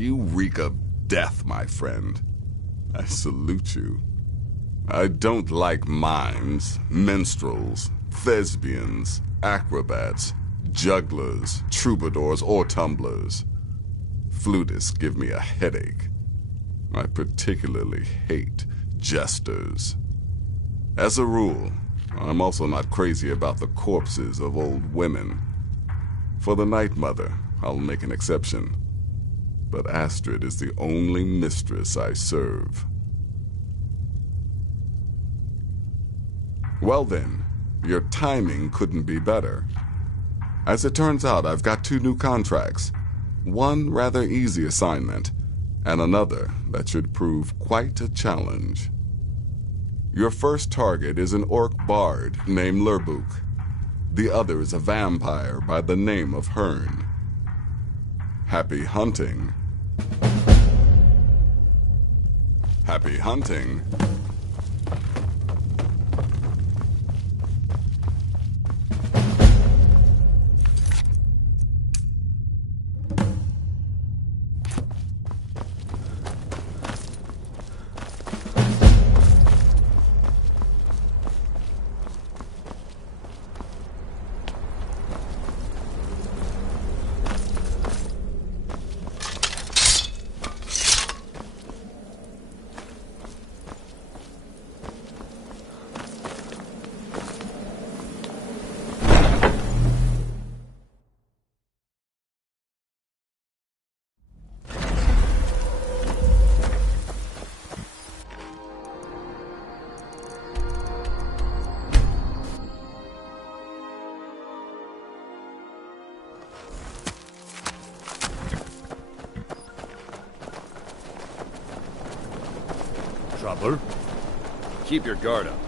You reek of death, my friend. I salute you. I don't like mimes, minstrels, thespians, acrobats, jugglers, troubadours, or tumblers. Flutists give me a headache. I particularly hate jesters. As a rule, I'm also not crazy about the corpses of old women. For the Night Mother, I'll make an exception. But Astrid is the only mistress I serve. Well then, your timing couldn't be better. As it turns out, I've got 2 new contracts. One rather easy assignment, and another that should prove quite a challenge. Your first target is an orc bard named Lurbuk. The other is a vampire by the name of Hearn. Happy hunting. Happy hunting. Trouble? Keep your guard up.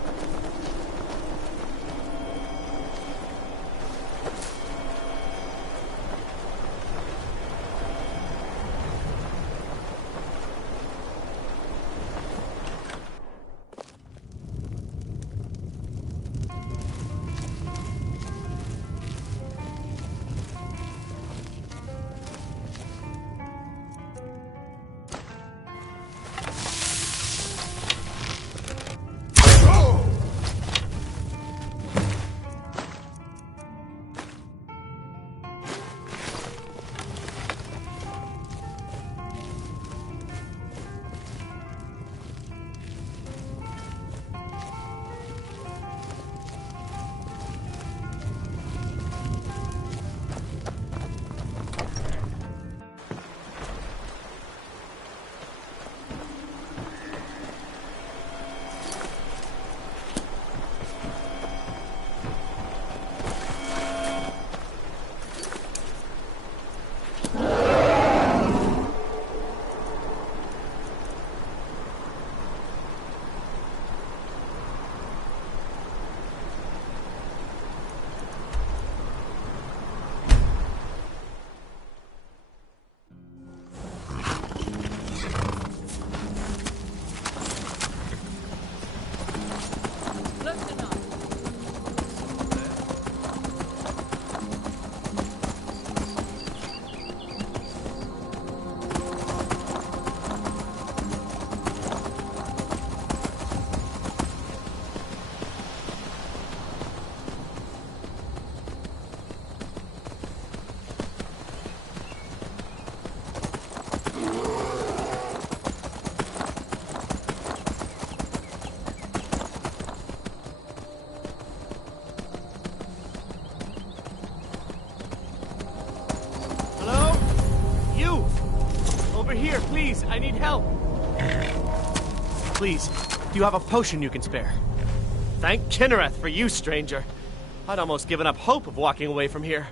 Here, please, I need help. Please, do you have a potion you can spare? Thank Kinnereth for you, stranger. I'd almost given up hope of walking away from here.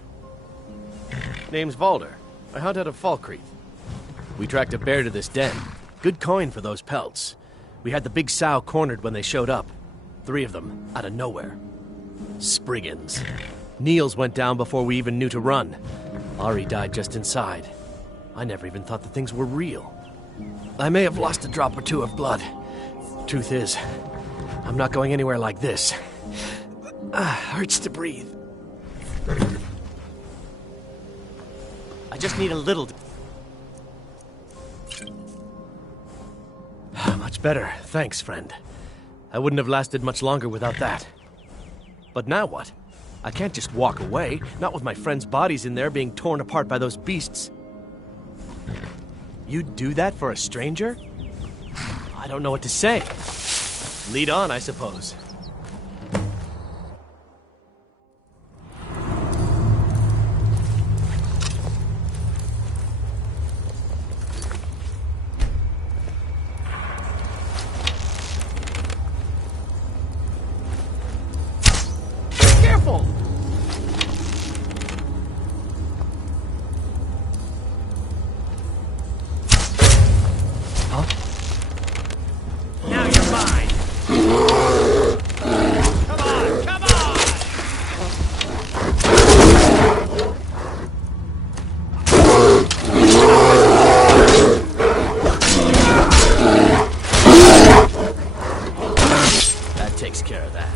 Name's Valder. I hunt out of Falkreath. We tracked a bear to this den. Good coin for those pelts. We had the big sow cornered when they showed up. 3 of them, out of nowhere. Spriggans. Niels went down before we even knew to run. Ari died just inside. I never even thought the things were real. I may have lost a drop or 2 of blood. Truth is, I'm not going anywhere like this. Hurts to breathe. I just need a little... Much better. Thanks, friend. I wouldn't have lasted much longer without that. But now what? I can't just walk away, not with my friends' bodies in there being torn apart by those beasts. You'd do that for a stranger? I don't know what to say. Lead on, I suppose. Careful! Huh? Now you're mine! Come on, come on! That takes care of that.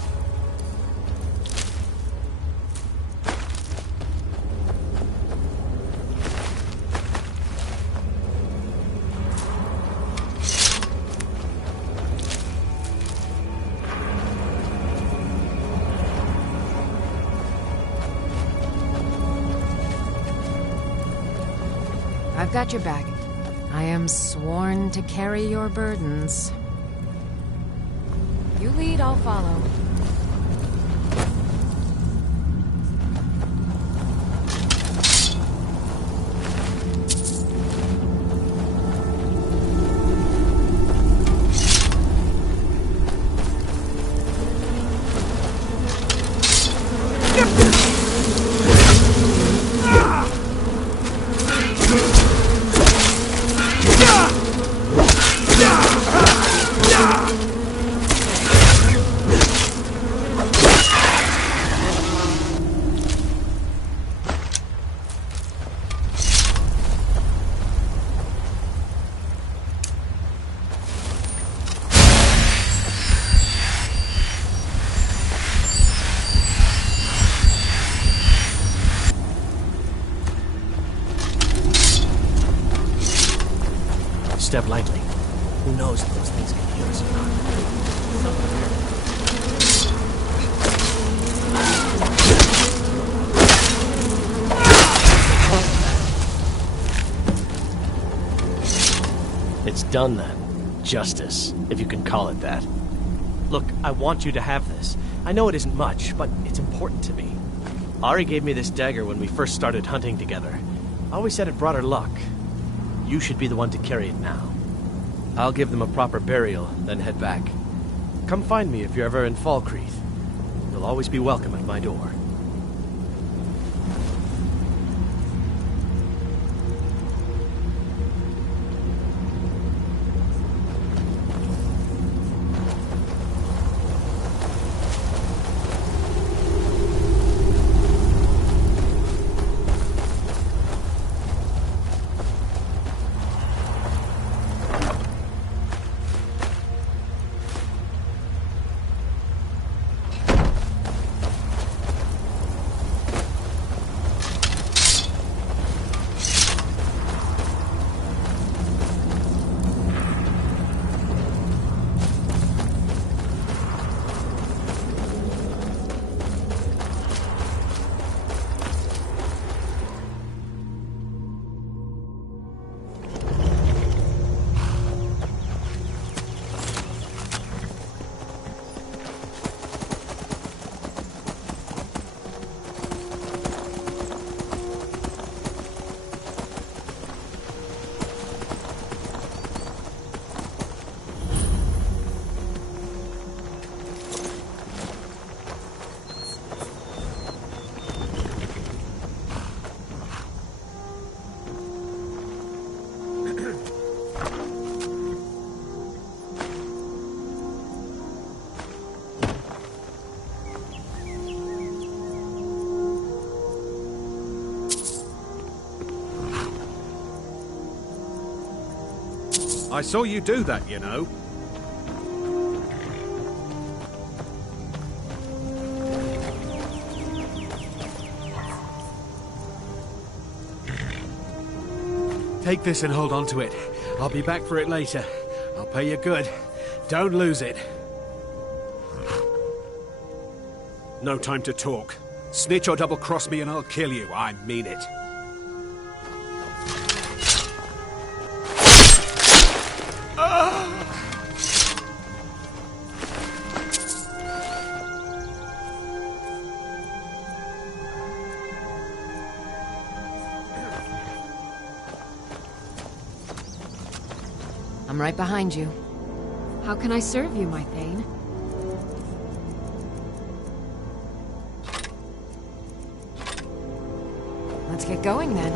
I've got your back. I am sworn to carry your burdens. You lead, I'll follow. Step lightly. Who knows if those things can hear us or not? It's done then. Justice, if you can call it that. Look, I want you to have this. I know it isn't much, but it's important to me. Ari gave me this dagger when we first started hunting together. I always said it brought her luck. You should be the one to carry it now. I'll give them a proper burial, then head back. Come find me if you're ever in Falkreath. You'll always be welcome at my door. I saw you do that, you know. Take this and hold on to it. I'll be back for it later. I'll pay you good. Don't lose it. No time to talk. Snitch or double-cross me and I'll kill you. I mean it. I'm right behind you. How can I serve you, my Thane? Let's get going then.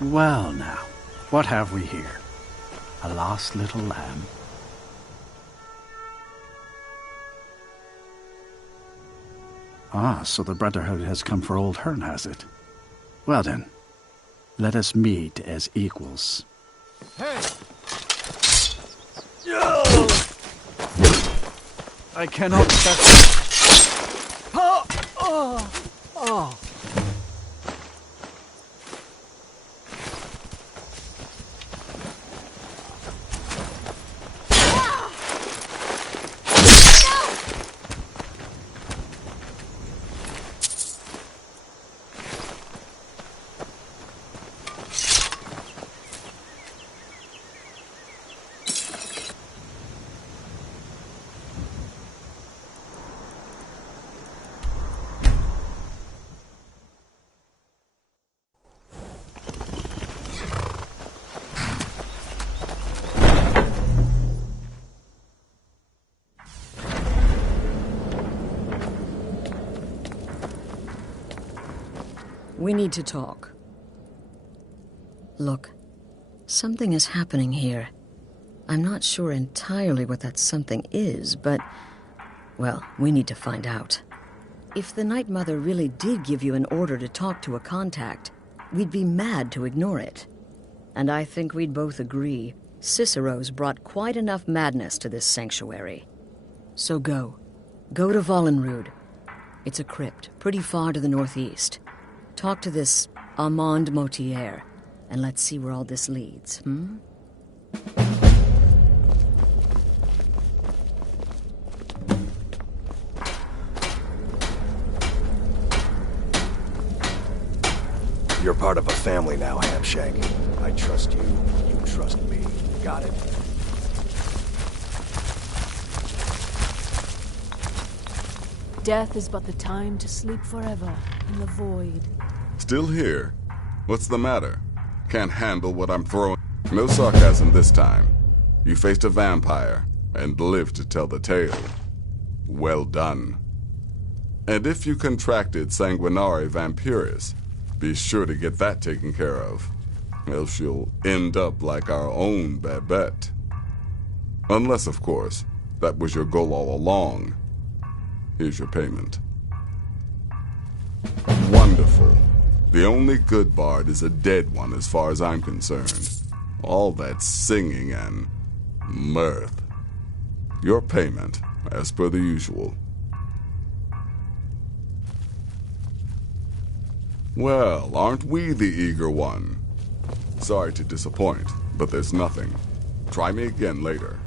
Well now, what have we here? A lost little lamb. Ah, so the Brotherhood has come for old Hearn, has it? Well then, let us meet as equals. Hey! I cannot... We need to talk. Look, something is happening here. I'm not sure entirely what that something is, but, well, we need to find out. If the Night Mother really did give you an order to talk to a contact, we'd be mad to ignore it. And I think we'd both agree Cicero's brought quite enough madness to this sanctuary. So go. Go to Vollenrud. It's a crypt, pretty far to the northeast. Talk to this Armand Motier, and let's see where all this leads, hmm? You're part of a family now, Hamshank. I trust you. You trust me. Got it. Death is but the time to sleep forever in the void. Still here? What's the matter? Can't handle what I'm throwing? No sarcasm this time. You faced a vampire and lived to tell the tale. Well done. And if you contracted sanguinare vampiris, be sure to get that taken care of. Else you'll end up like our own Babette. Unless, of course, that was your goal all along. Here's your payment. Wonderful. The only good bard is a dead one as far as I'm concerned. All that singing and mirth. Your payment, as per the usual. Well, aren't we the eager one? Sorry to disappoint, but there's nothing. Try me again later.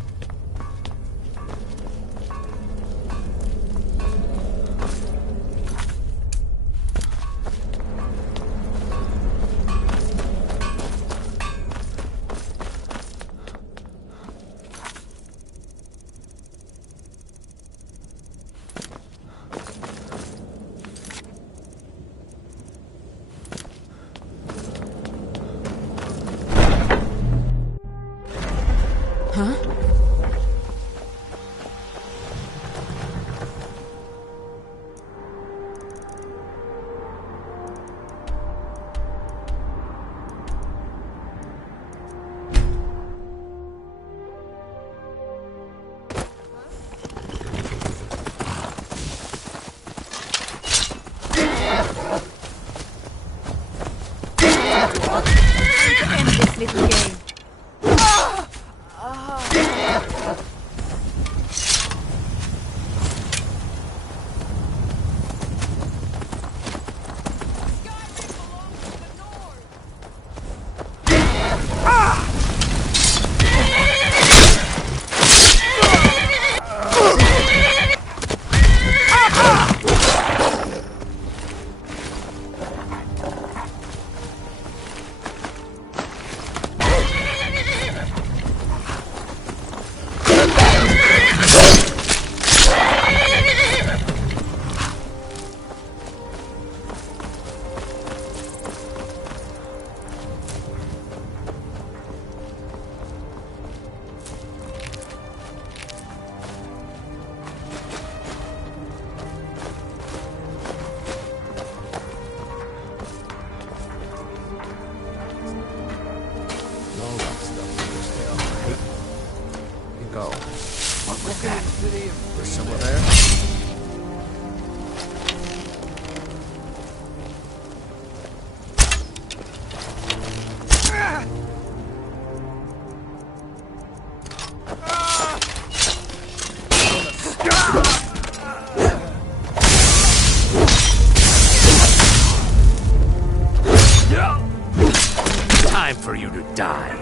for you to die.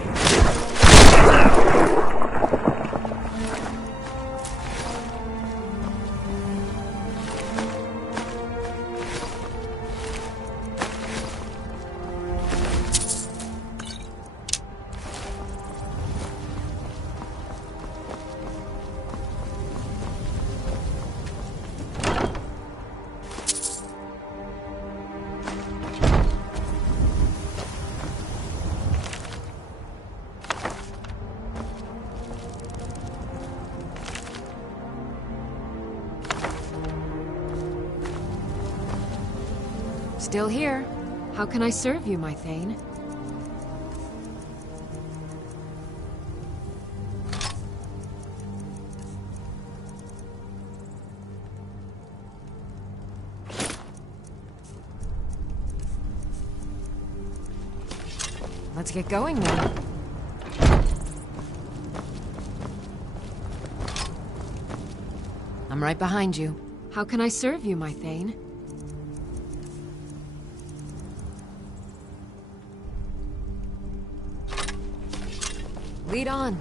Still here. How can I serve you, my Thane? Let's get going then. I'm right behind you. How can I serve you, my Thane? Lead on.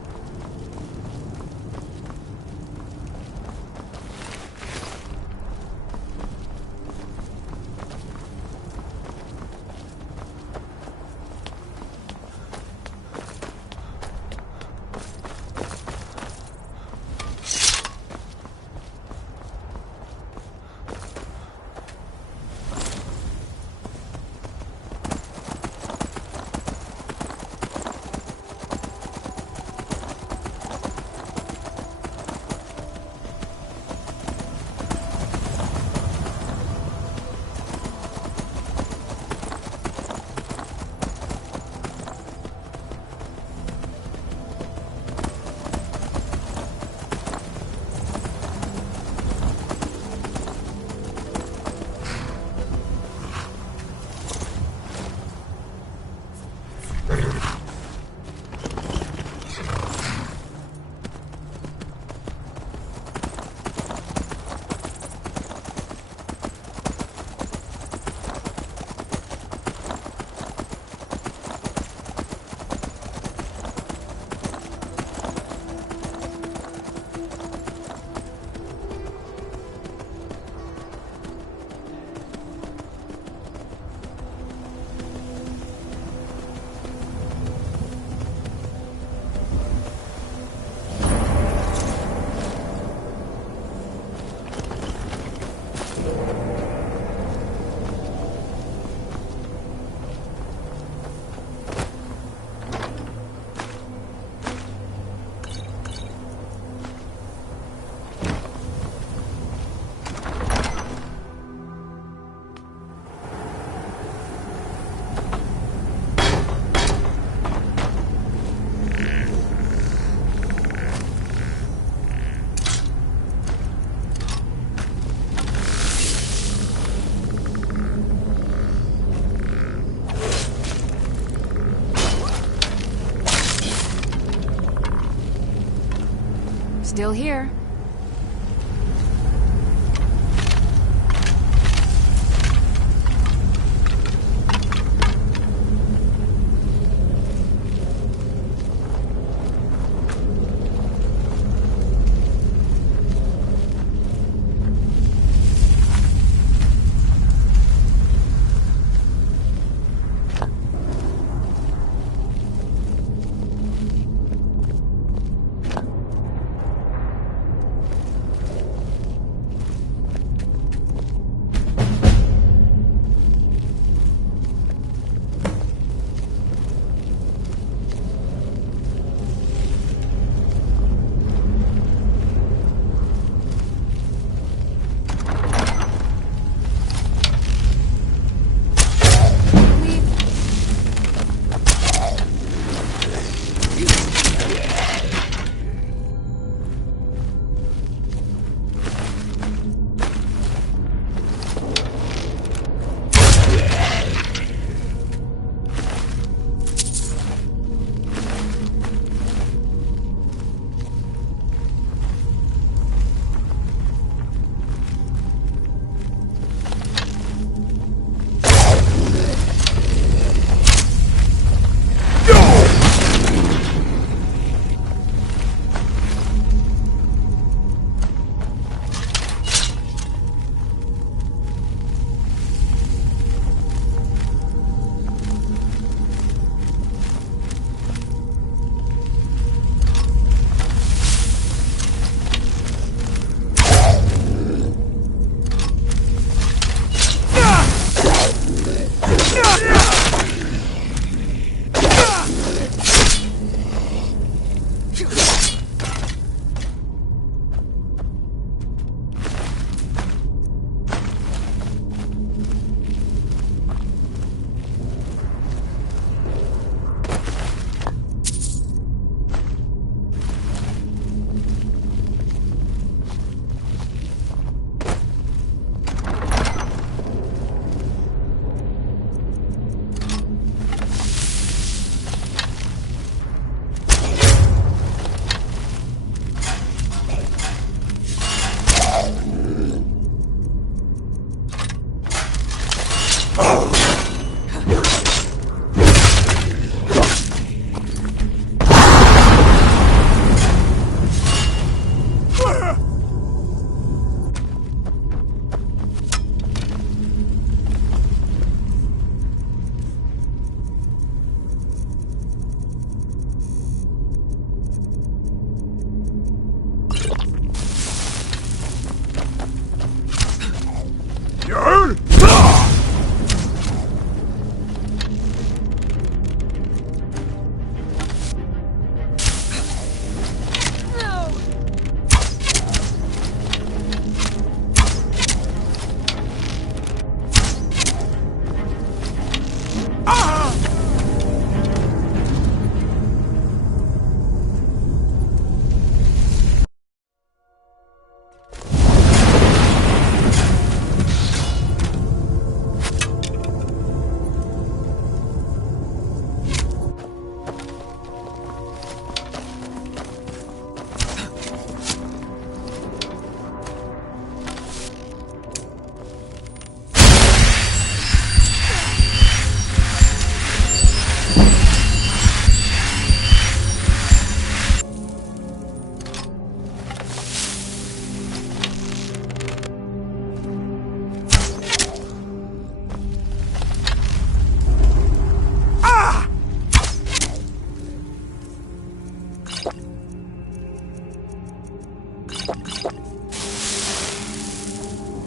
Still here.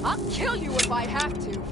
I'll kill you if I have to.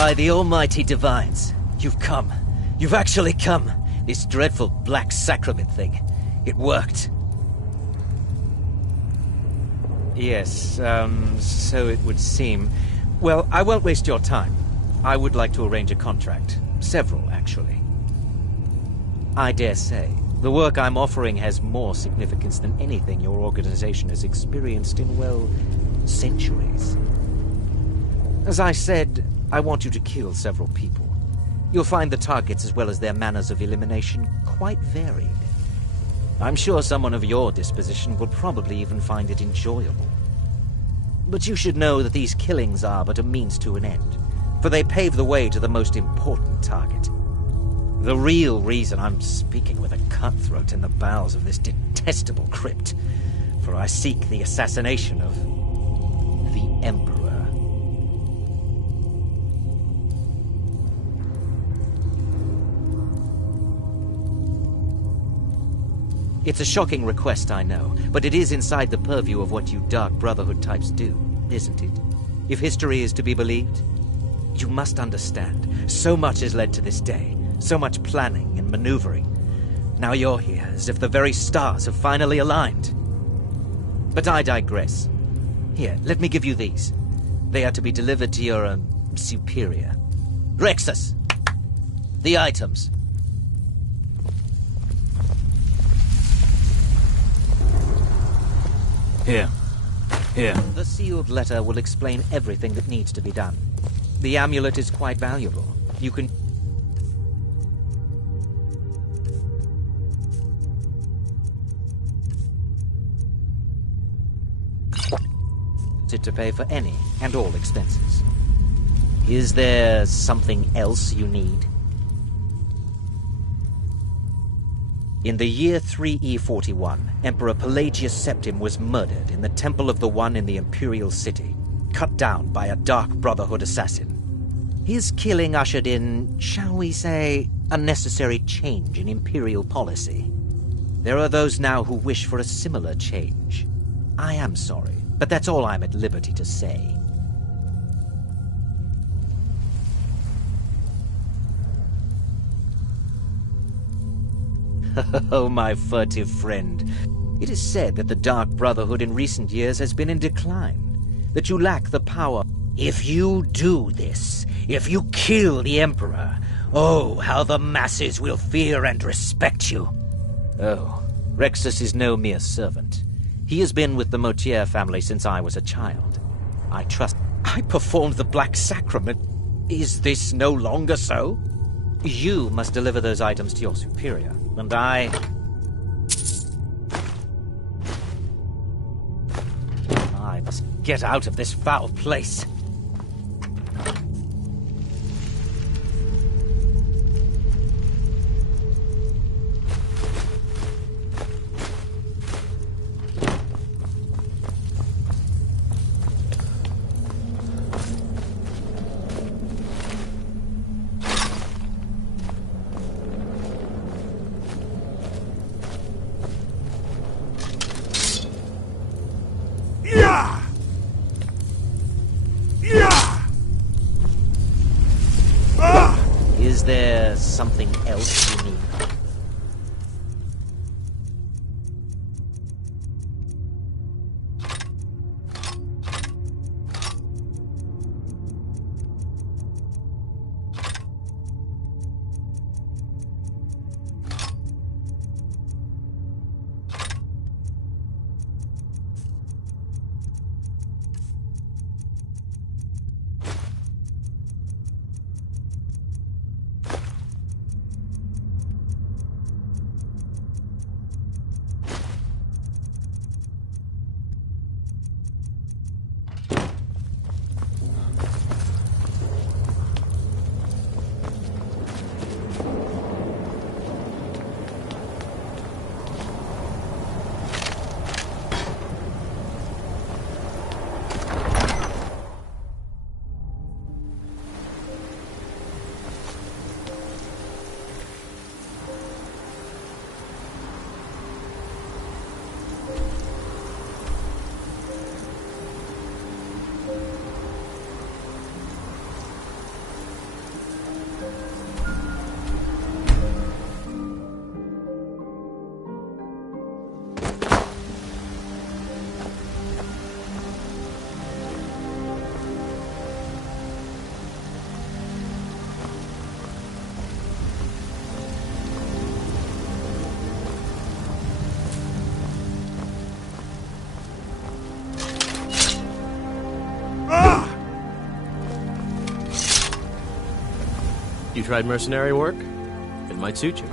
By the almighty divines, you've come. You've actually come. This dreadful black sacrament thing. It worked. Yes, so it would seem. Well, I won't waste your time. I would like to arrange a contract. Several, actually. I dare say, the work I'm offering has more significance than anything your organization has experienced in, well, centuries. As I said, I want you to kill several people. You'll find the targets as well as their manners of elimination quite varied. I'm sure someone of your disposition would probably even find it enjoyable. But you should know that these killings are but a means to an end, for they pave the way to the most important target. The real reason I'm speaking with a cutthroat in the bowels of this detestable crypt, for I seek the assassination of the Emperor. It's a shocking request, I know, but it is inside the purview of what you Dark Brotherhood types do, isn't it? If history is to be believed, you must understand, so much has led to this day, so much planning and maneuvering. Now you're here, as if the very stars have finally aligned. But I digress. Here, let me give you these. They are to be delivered to your, superior. Rexus! The items. Here. The sealed letter will explain everything that needs to be done. The amulet is quite valuable. You can... it to pay for any and all expenses. Is there something else you need? In the year 3E41, Emperor Pelagius Septim was murdered in the Temple of the One in the Imperial City, cut down by a Dark Brotherhood assassin. His killing ushered in, shall we say, a necessary change in Imperial policy. There are those now who wish for a similar change. I am sorry, but that's all I'm at liberty to say. Oh, my furtive friend. It is said that the Dark Brotherhood in recent years has been in decline, that you lack the power. If you do this, if you kill the Emperor, oh, how the masses will fear and respect you. Oh, Rexus is no mere servant. He has been with the Motier family since I was a child. I trust... I performed the Black Sacrament. Is this no longer so? You must deliver those items to your superior, and I must get out of this foul place. Is there something else you need? You tried mercenary work? It might suit you.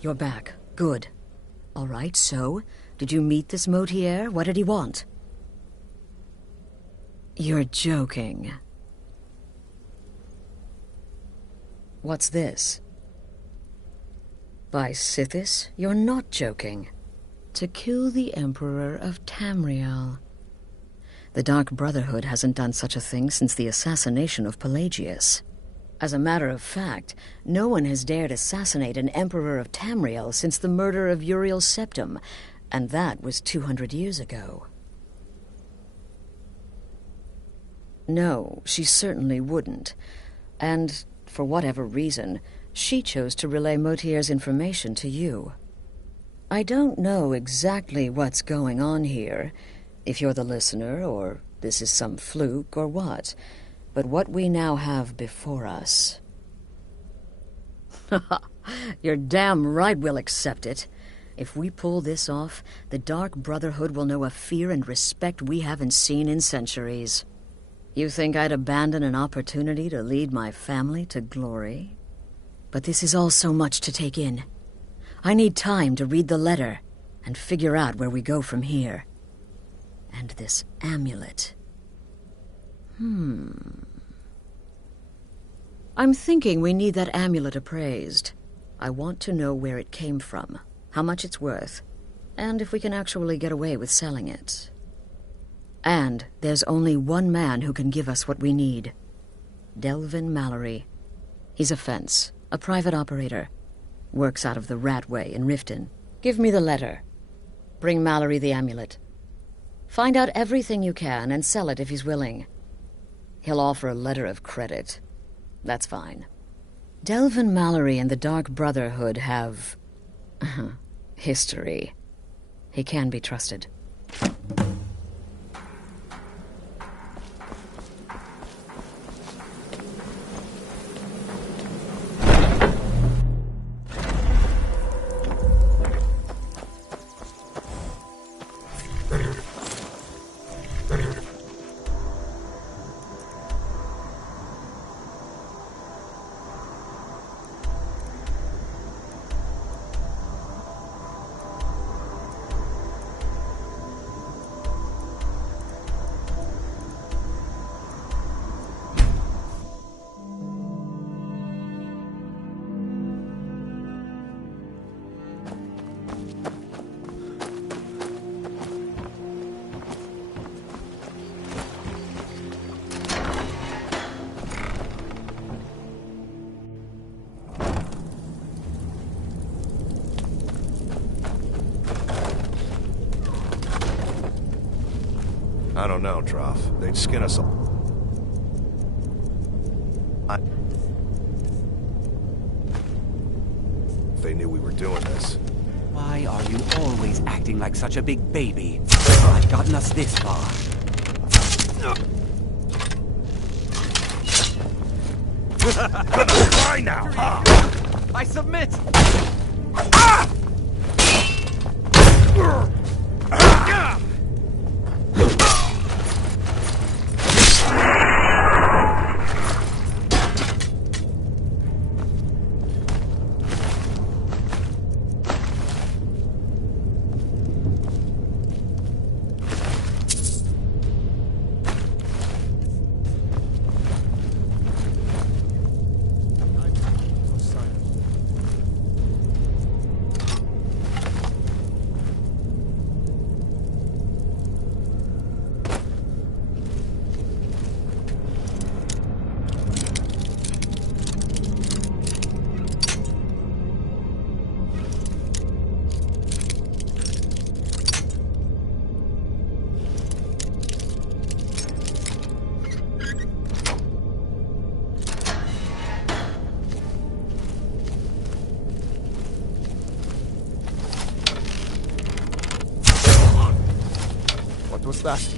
You're back. Good. All right, so, did you meet this Motier? What did he want? You're joking. What's this? By Sithis, you're not joking. To kill the Emperor of Tamriel. The Dark Brotherhood hasn't done such a thing since the assassination of Pelagius. As a matter of fact, no one has dared assassinate an Emperor of Tamriel since the murder of Uriel Septim, and that was 200 years ago. No, she certainly wouldn't. And, for whatever reason, she chose to relay Motier's information to you. I don't know exactly what's going on here. if you're the listener, or this is some fluke, or what. But what we now have before us... You're damn right we'll accept it. If we pull this off, the Dark Brotherhood will know a fear and respect we haven't seen in centuries. You think I'd abandon an opportunity to lead my family to glory? But this is all so much to take in. I need time to read the letter and figure out where we go from here. And this amulet. I'm thinking we need that amulet appraised. I want to know where it came from, how much it's worth, and if we can actually get away with selling it. And there's only one man who can give us what we need. Delvin Mallory. He's a fence, a private operator. Works out of the Ratway in Riften. Give me the letter. Bring Mallory the amulet. Find out everything you can and sell it if he's willing. He'll offer a letter of credit. That's fine. Delvin Mallory and the Dark Brotherhood have... history. He can be trusted. I don't know, Droff. They'd skin us all. If they knew we were doing this. Why are you always acting like such a big baby? I've gotten us this far. Why now, huh? I submit! What's that?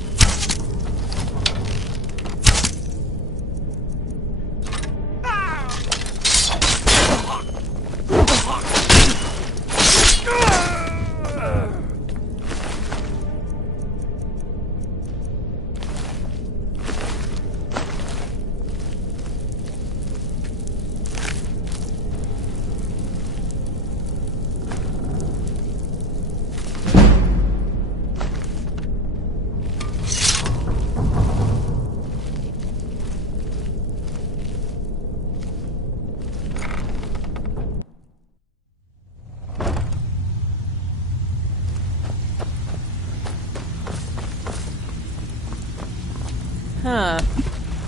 Huh.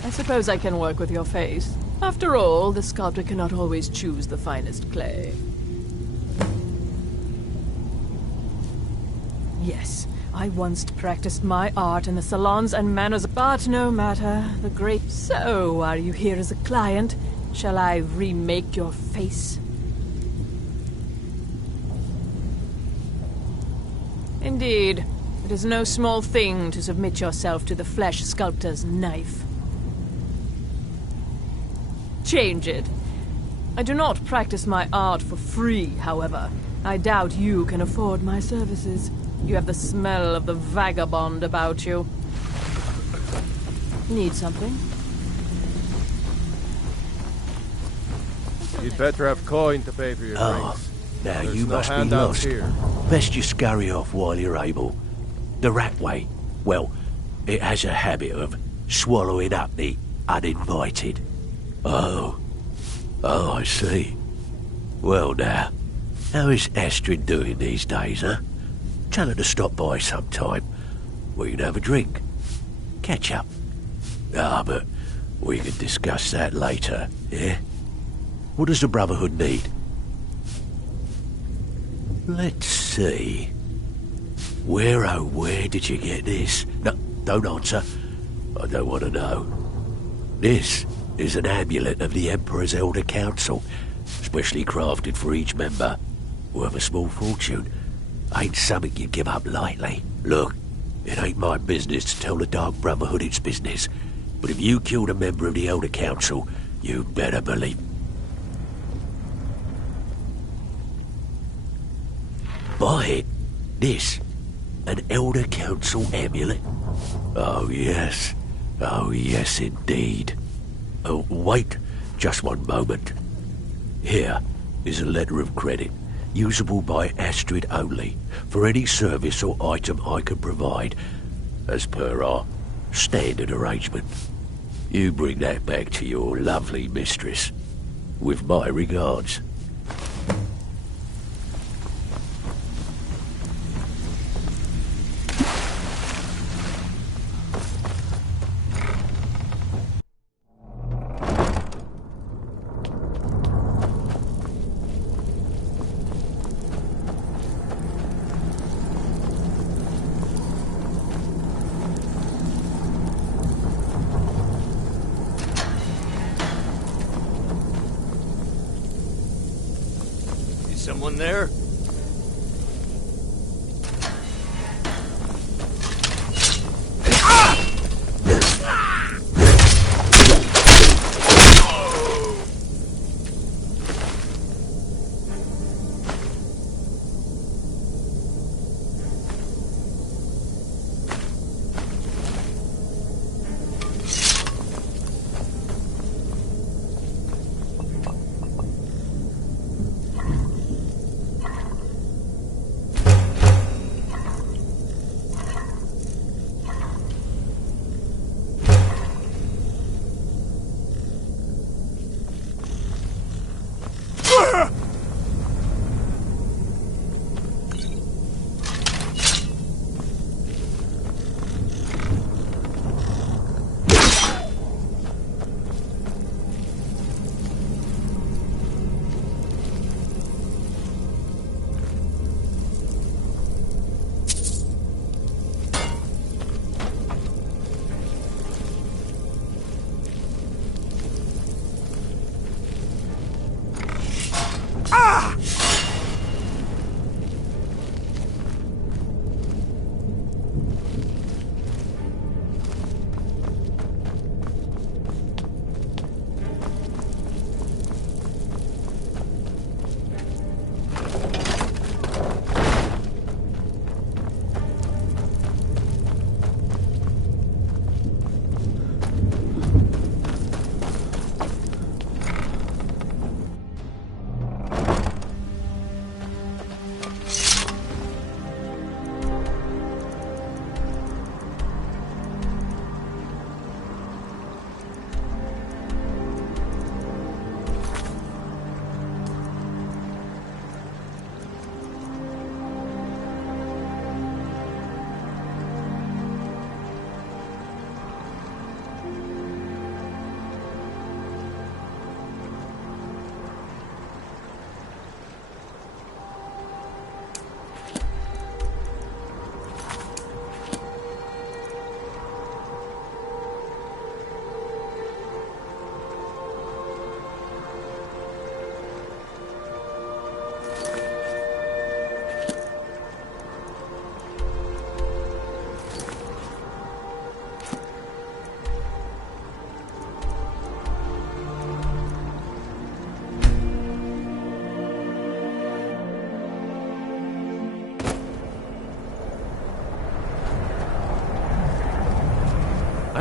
I suppose I can work with your face. After all, the sculptor cannot always choose the finest clay. Yes, I once practiced my art in the salons and manors, but no matter. The great... So, are you here as a client? Shall I remake your face? Indeed. It is no small thing to submit yourself to the flesh sculptor's knife. Change it. I do not practice my art for free, however. I doubt you can afford my services. You have the smell of the vagabond about you. Need something? You'd better have coin to pay for your drinks. Now There's you no must be handouts lost. here. Best you scurry off while you're able. The rat way, well, it has a habit of swallowing up the uninvited. Oh, I see. Well now, how is Astrid doing these days, huh? Tell her to stop by sometime. We can have a drink. Catch up. But we can discuss that later, yeah? What does the Brotherhood need? Let's see. Where did you get this? No, don't answer. I don't want to know. This is an amulet of the Emperor's Elder Council, specially crafted for each member. Worth a small fortune. Ain't something you give up lightly. Look, it ain't my business to tell the Dark Brotherhood its business, but if you killed a member of the Elder Council, you better believe. Buy it. This. An Elder Council amulet? Oh yes. Oh yes indeed. Oh, wait just one moment. Here is a letter of credit, usable by Astrid only, for any service or item I can provide, as per our standard arrangement. You bring that back to your lovely mistress, with my regards. Someone there?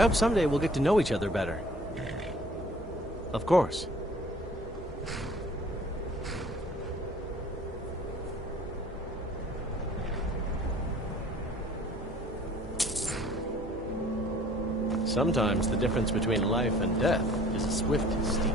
hope someday we'll get to know each other better. Of course. Sometimes the difference between life and death is as swift as steam.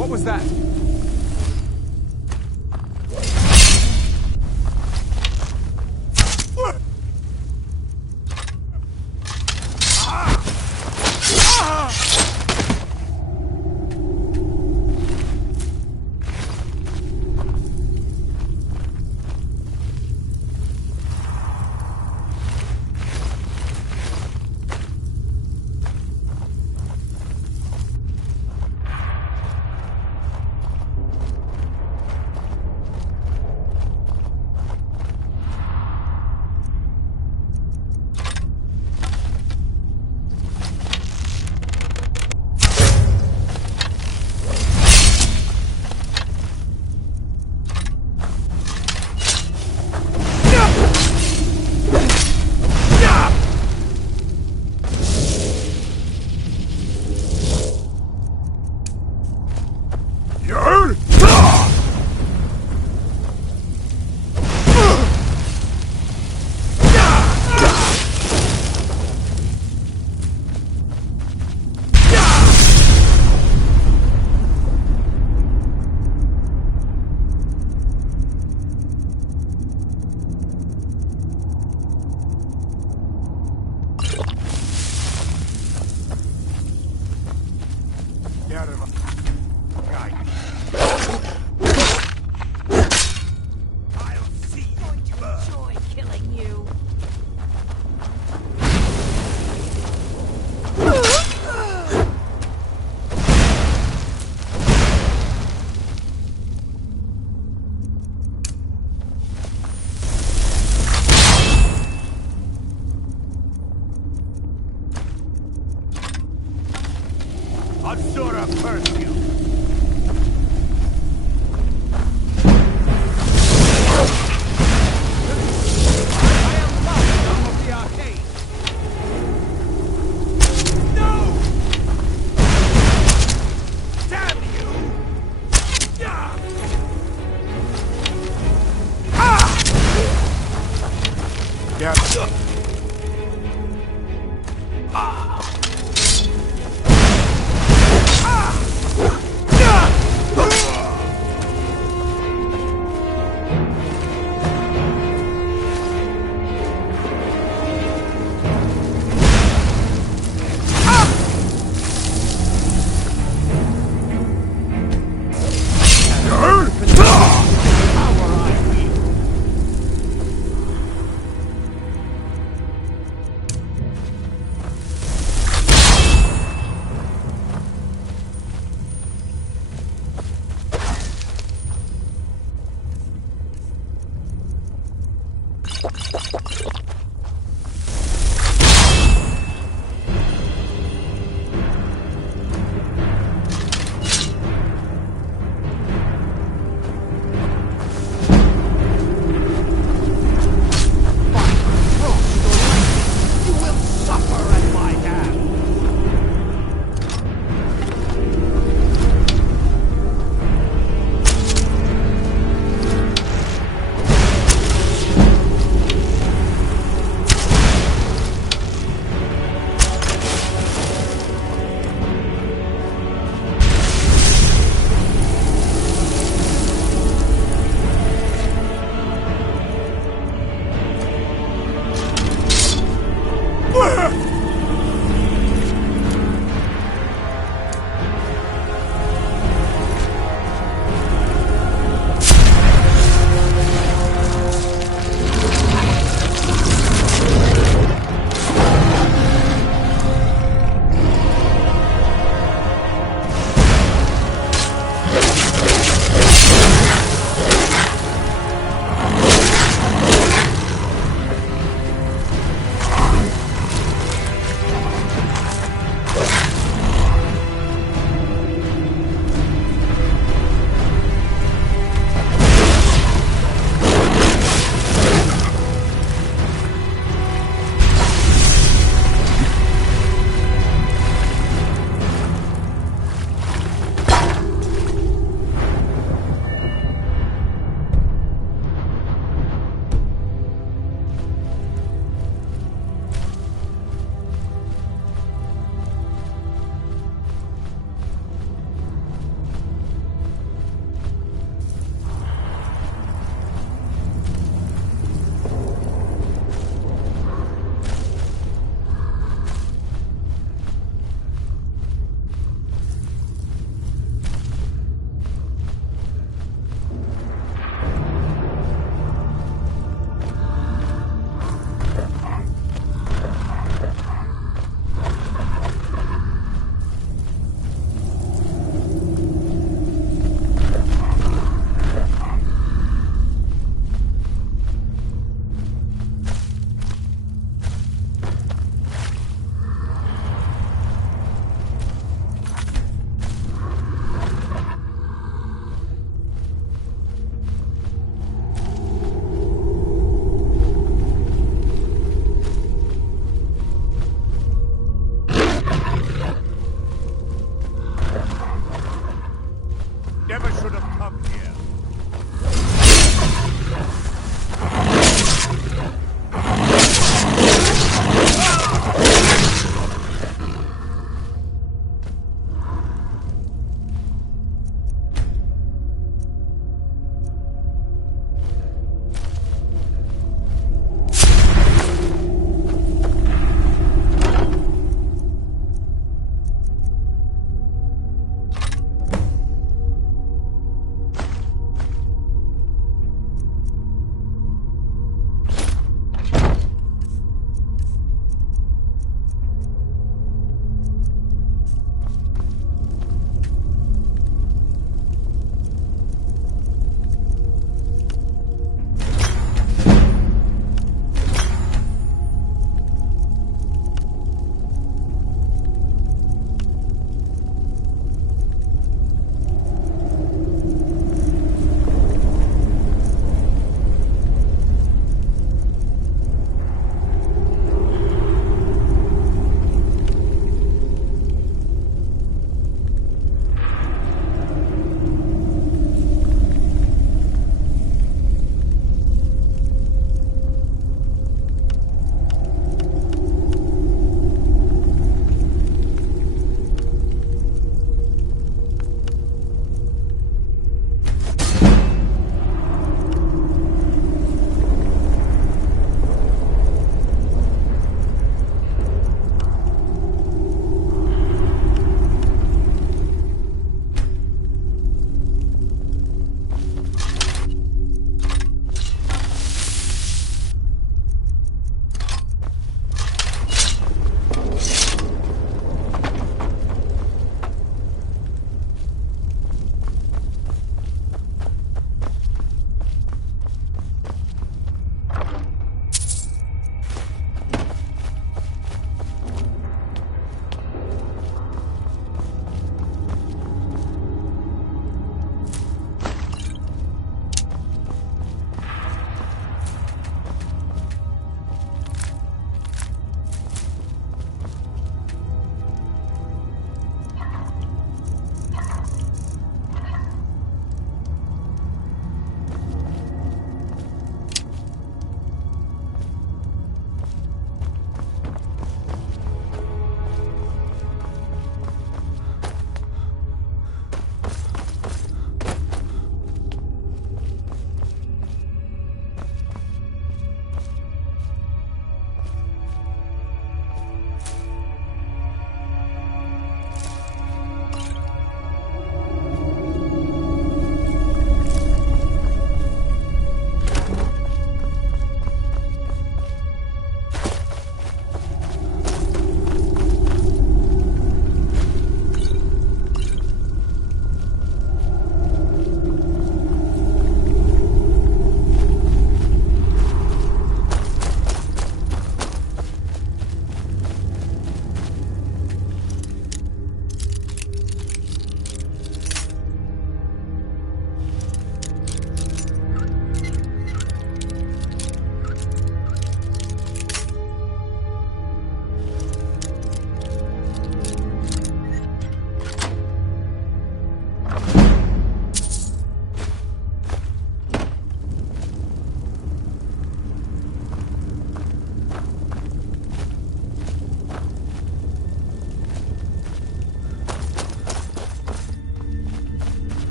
What was that? Yeah.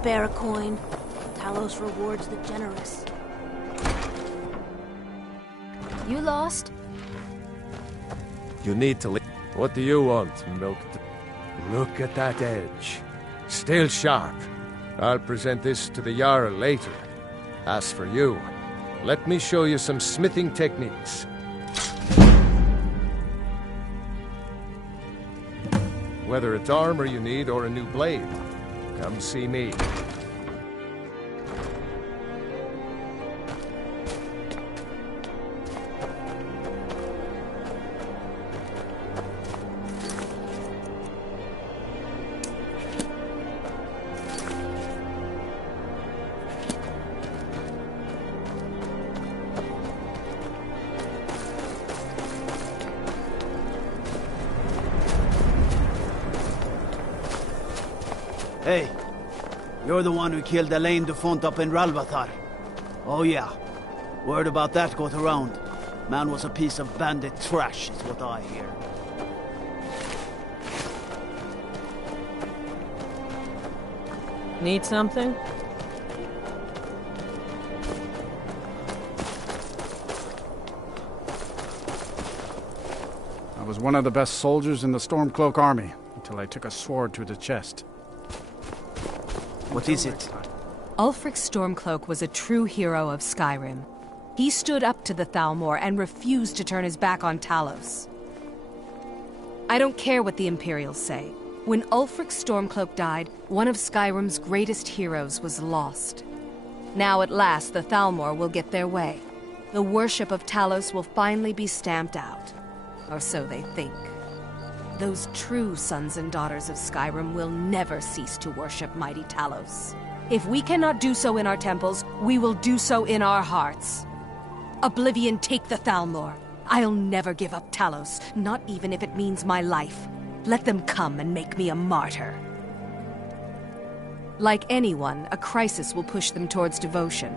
Spare a coin. Talos rewards the generous. You lost? You need to leave. What do you want, Milk? Look at that edge. Still sharp. I'll present this to the Jarl later. As for you, let me show you some smithing techniques. Whether it's armor you need or a new blade, come see me. Hey, you're the one who killed Elaine Defunt up in Ralvathar. Oh yeah, word about that got around. Man was a piece of bandit trash, is what I hear. Need something? I was one of the best soldiers in the Stormcloak army, until I took a sword to the chest. What is it? Ulfric Stormcloak was a true hero of Skyrim. He stood up to the Thalmor and refused to turn his back on Talos. I don't care what the Imperials say. When Ulfric Stormcloak died, one of Skyrim's greatest heroes was lost. Now at last the Thalmor will get their way. The worship of Talos will finally be stamped out. Or so they think. Those true sons and daughters of Skyrim will never cease to worship mighty Talos. If we cannot do so in our temples, we will do so in our hearts. Oblivion, take the Thalmor. I'll never give up Talos, not even if it means my life. Let them come and make me a martyr. Like anyone, a crisis will push them towards devotion.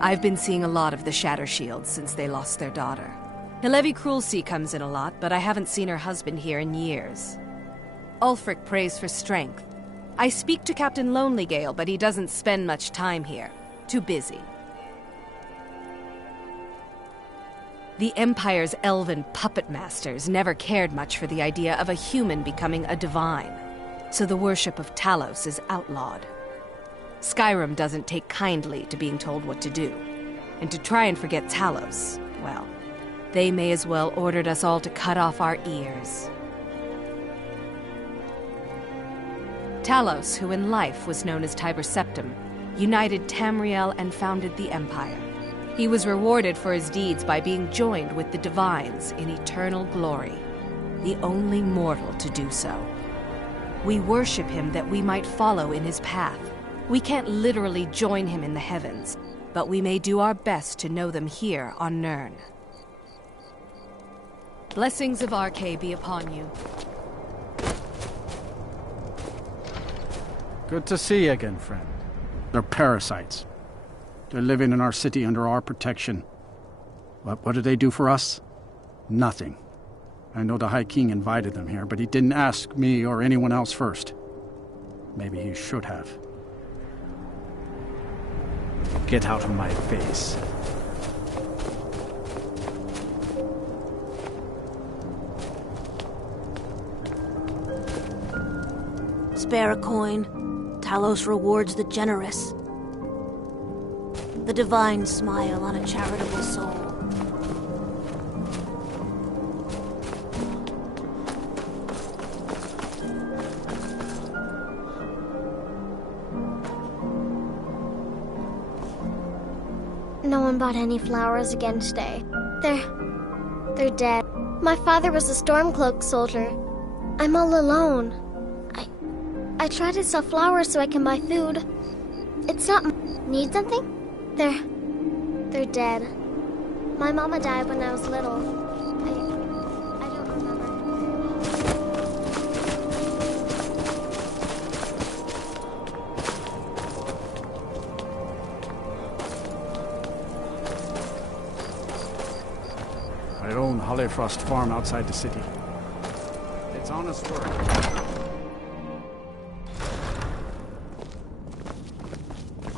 I've been seeing a lot of the Shatter Shields since they lost their daughter. Hilevi Cruelseat comes in a lot, but I haven't seen her husband here in years. Ulfric prays for strength. I speak to Captain Lonelygale, but he doesn't spend much time here. Too busy. The Empire's elven puppet masters never cared much for the idea of a human becoming a divine, so the worship of Talos is outlawed. Skyrim doesn't take kindly to being told what to do, and to try and forget Talos, well, they may as well ordered us all to cut off our ears. Talos, who in life was known as Tiber Septim, united Tamriel and founded the Empire. He was rewarded for his deeds by being joined with the Divines in eternal glory, the only mortal to do so. We worship him that we might follow in his path. We can't literally join him in the heavens, but we may do our best to know them here on Nirn. Blessings of Arkay be upon you. Good to see you again, friend. They're parasites. They're living in our city under our protection. What did they do for us? Nothing. I know the High King invited them here, but he didn't ask me or anyone else first. Maybe he should have. Get out of my face. Spare a coin. Talos rewards the generous. The divine smile on a charitable soul. No one bought any flowers again today. They're dead. My father was a Stormcloak soldier. I'm all alone. I try to sell flowers so I can buy food. It's not... Need something? They're dead. My mama died when I was little. I don't remember. I own Hollifrost Farm outside the city. It's honest work.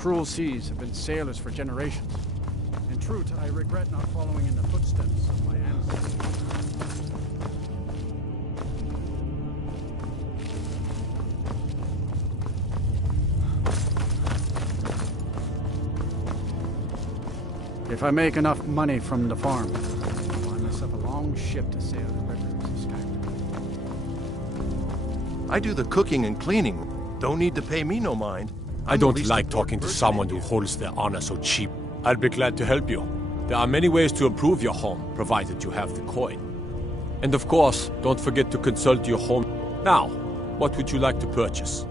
cruel seas have been sailors for generations. In truth, I regret not following in the footsteps of my ancestors. If I make enough money from the farm, I'll buy myself a long ship to sail the rivers of Skyrim. I do the cooking and cleaning. Don't need to pay me no mind. I don't like talking to someone who holds their honor so cheap. I'll be glad to help you. There are many ways to improve your home, provided you have the coin. And of course, don't forget to consult your home. Now, what would you like to purchase?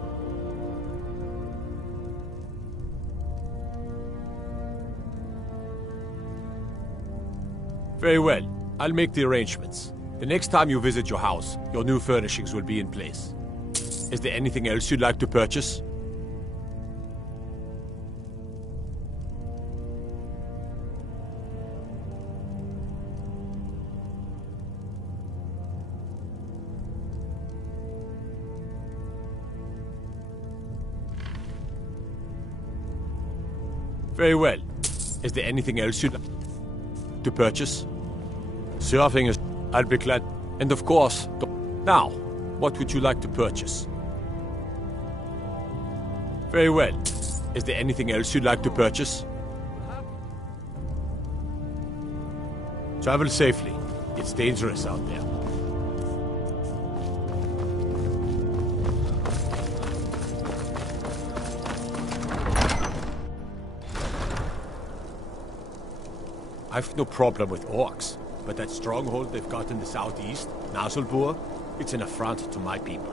Very well. I'll make the arrangements. The next time you visit your house, your new furnishings will be in place. Is there anything else you'd like to purchase? Very well. Is there anything else you'd like to purchase? Surfing is... I'll be glad. And of course... Now, what would you like to purchase? Very well. Is there anything else you'd like to purchase? Travel safely. It's dangerous out there. I've no problem with orcs, but that stronghold they've got in the southeast, Nazulbur, it's an affront to my people.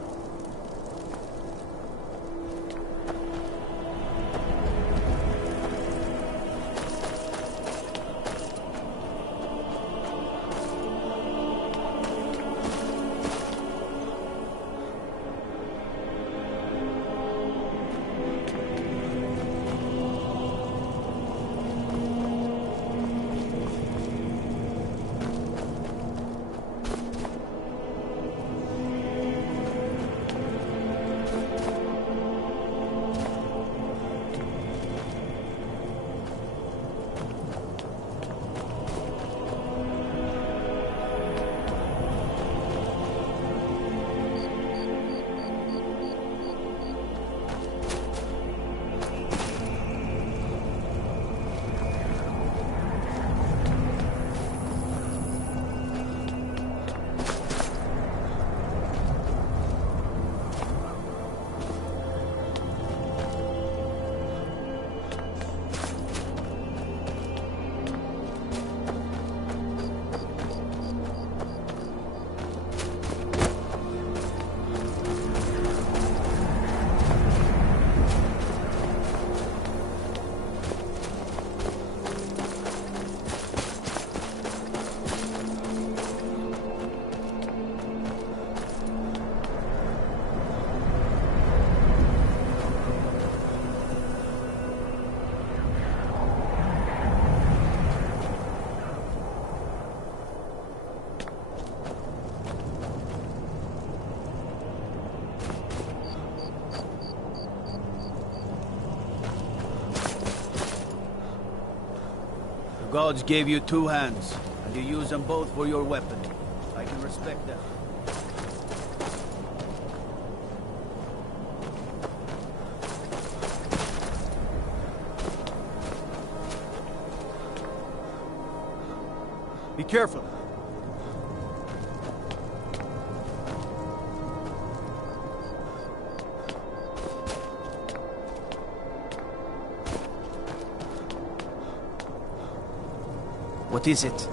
The gods gave you two hands, and you use them both for your weapon. I can respect that. Be careful. What is it?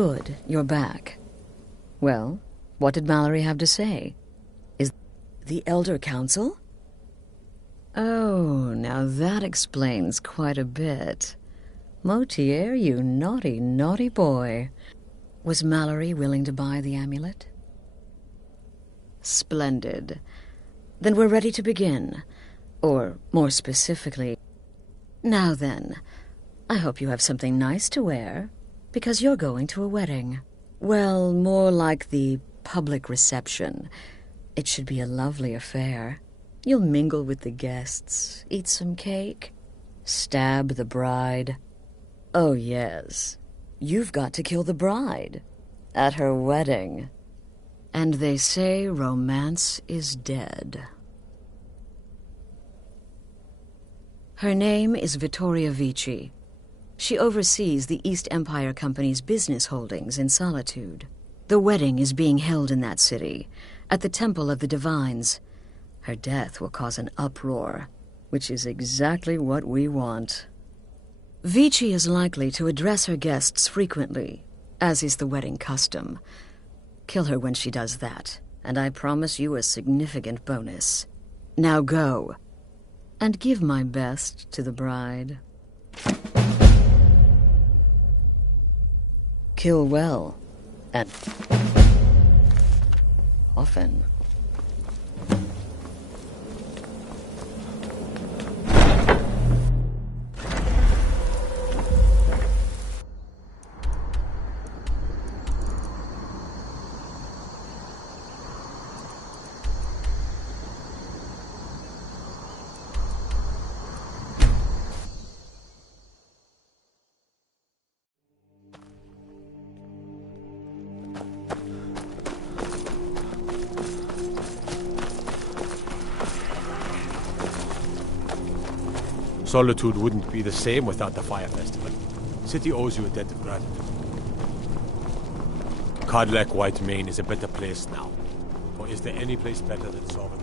Good, you're back. Well, what did Mallory have to say? Is the Elder Council? Oh, now that explains quite a bit. Motier, you naughty, naughty boy. Was Mallory willing to buy the amulet? Splendid. Then we're ready to begin. Or, more specifically... Now then, I hope you have something nice to wear, because you're going to a wedding. Well, more like the public reception. It should be a lovely affair. You'll mingle with the guests, eat some cake, stab the bride. Oh, yes. You've got to kill the bride. At her wedding. And they say romance is dead. Her name is Vittoria Vici. She oversees the East Empire Company's business holdings in Solitude. The wedding is being held in that city, at the Temple of the Divines. Her death will cause an uproar, which is exactly what we want. Vici is likely to address her guests frequently, as is the wedding custom. Kill her when she does that, and I promise you a significant bonus. Now go, and give my best to the bride. Kill well, and often. Solitude wouldn't be the same without the Fire Festival. City owes you a debt of gratitude. Codlec White Mane is a better place now. Or is there any place better than Sovereign?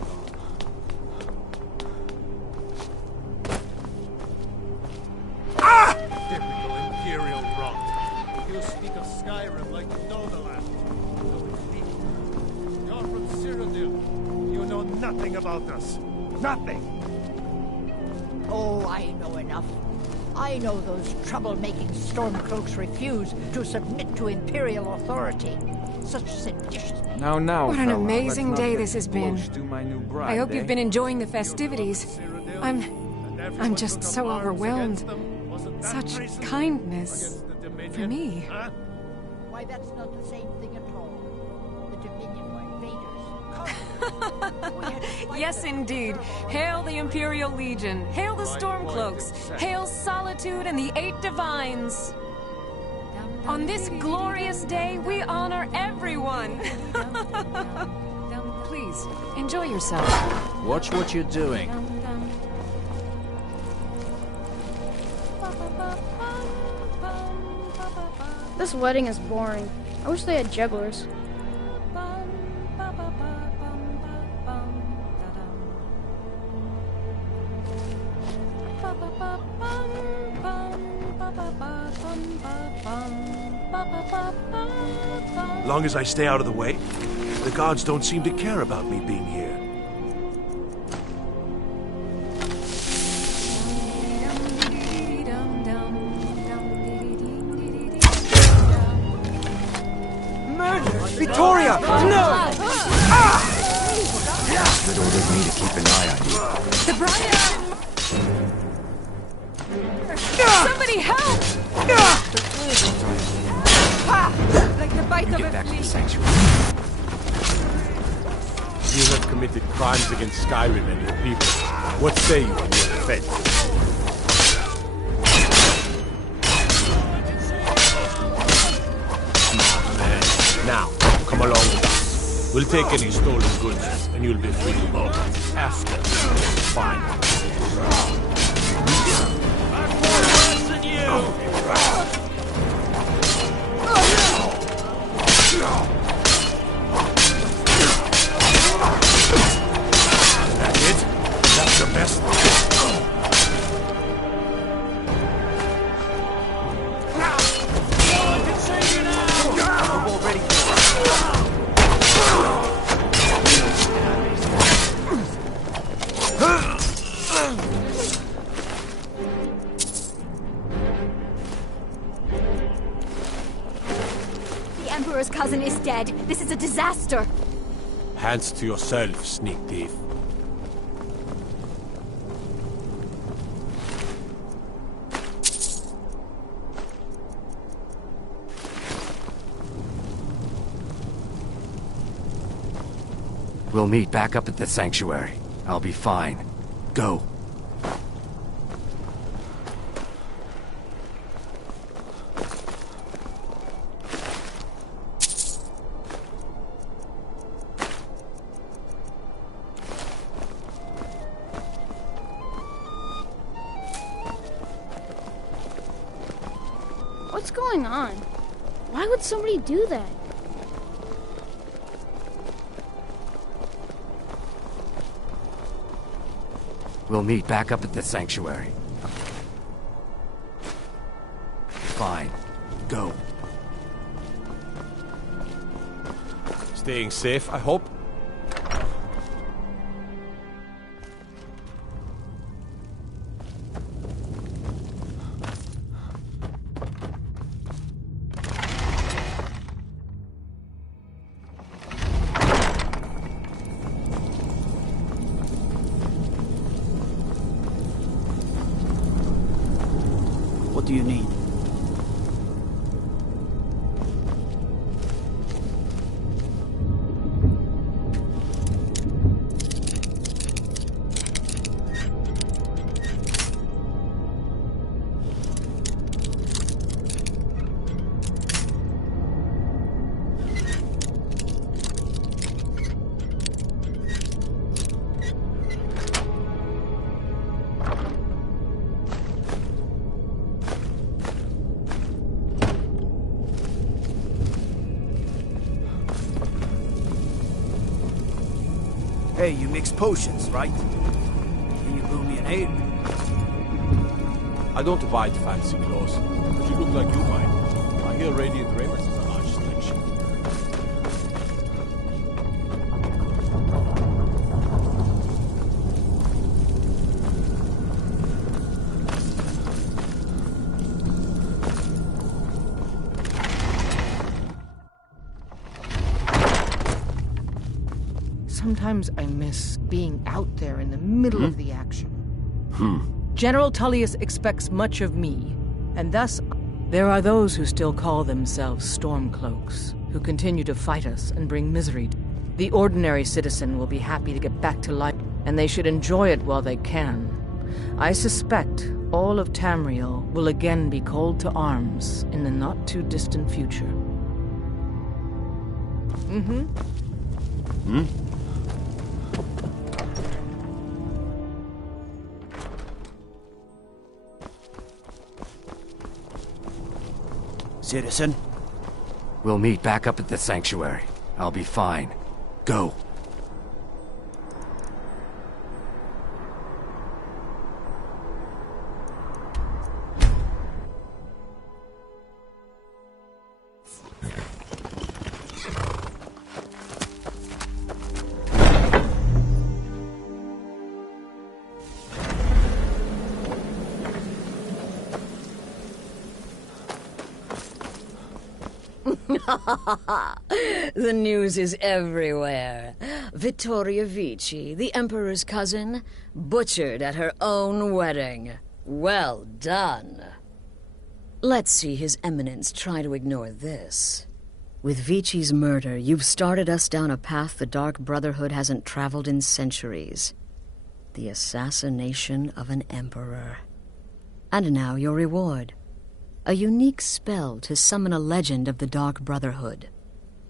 Typical Imperial rot. You speak of Skyrim like you know the land. You're from Cyrodiil. You know nothing about us. Nothing! Oh, I know enough. I know those troublemaking Stormcloaks refuse to submit to Imperial authority. Such seditious... Now, What an fella, amazing let's not day get this has been. close to my new bride, I hope eh? you've been enjoying the festivities. I'm just so overwhelmed. Such kindness for me. Why, that's not the same thing at all. The Dominion were invaders. Yes, indeed. Hail the Imperial Legion. Hail the Stormcloaks. Hail Solitude and the 8 Divines. On this glorious day, we honor everyone. Please, enjoy yourself. Watch what you're doing. This wedding is boring. I wish they had jugglers. Long as I stay out of the way, the gods don't seem to care about me being here. Murder! Vittoria! No! Bastard ordered me to keep an eye on you. The bride! Somebody help! Like the bite of a flea. You have committed crimes against Skyrim and your people. What say you on your defense? Now, come along with us. We'll take any stolen goods, and you'll be free to go. After, fine. That's it? That's your best? is a disaster! Hands to yourself, sneak thief. We'll meet back up at the sanctuary. I'll be fine. Go. What's going on? Why would somebody do that? We'll meet back up at the sanctuary. Fine. Go. Staying safe, I hope? What do you need? Hey, you mix potions, right? Can you brew me an ale? I don't buy fancy clothes, but you look like you might. I hear Radiant Raiment is a large selection. Sometimes I miss being out there in the middle of the action. General Tullius expects much of me, and thus there are those who still call themselves Stormcloaks, who continue to fight us and bring misery. The ordinary citizen will be happy to get back to life, and they should enjoy it while they can. I suspect all of Tamriel will again be called to arms in the not-too-distant future. Citizen? We'll meet back up at the sanctuary. I'll be fine. Go. The news is everywhere. Vittoria Vici, the Emperor's cousin, butchered at her own wedding. Well done. Let's see His Eminence try to ignore this. With Vici's murder, you've started us down a path the Dark Brotherhood hasn't traveled in centuries. The assassination of an Emperor. And now your reward. A unique spell to summon a legend of the Dark Brotherhood.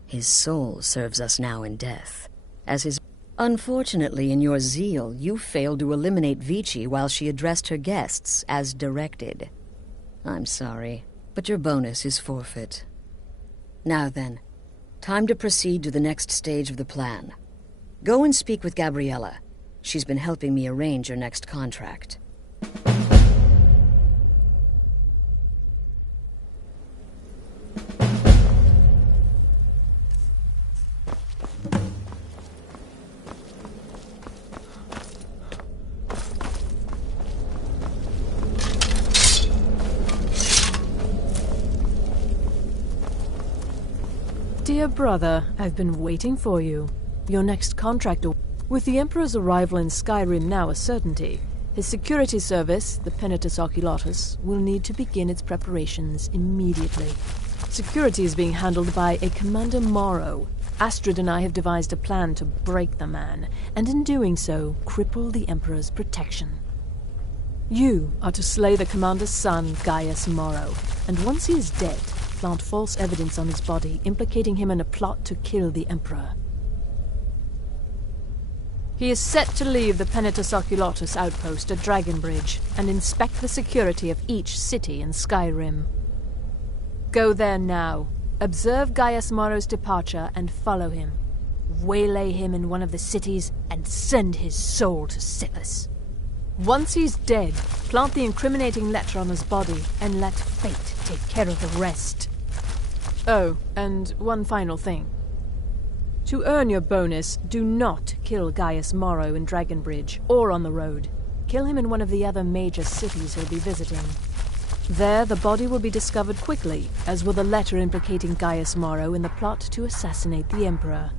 His soul serves us now in death, as his... Unfortunately, in your zeal, you failed to eliminate Vici while she addressed her guests as directed. I'm sorry, but your bonus is forfeit. Now then, time to proceed to the next stage of the plan. Go and speak with Gabriella. She's been helping me arrange your next contract. Dear brother, I've been waiting for you. Your next contract. With the Emperor's arrival in Skyrim now a certainty, his security service, the Penitus Oculatus, will need to begin its preparations immediately. Security is being handled by a Commander Morrow. Astrid and I have devised a plan to break the man, and in doing so, cripple the Emperor's protection. You are to slay the Commander's son, Gaius Morrow, and once he is dead, plant false evidence on his body, implicating him in a plot to kill the Emperor. He is set to leave the Penitus Oculatus outpost at Dragonbridge and inspect the security of each city in Skyrim. Go there now, observe Gaius Morrow's departure and follow him. Waylay him in one of the cities and send his soul to Sithis. Once he's dead, plant the incriminating letter on his body and let fate take care of the rest. Oh, and one final thing. To earn your bonus, do not kill Gaius Morrow in Dragonbridge or on the road. Kill him in one of the other major cities he'll be visiting. There, the body will be discovered quickly, as will the letter implicating Gaius Morrow in the plot to assassinate the Emperor.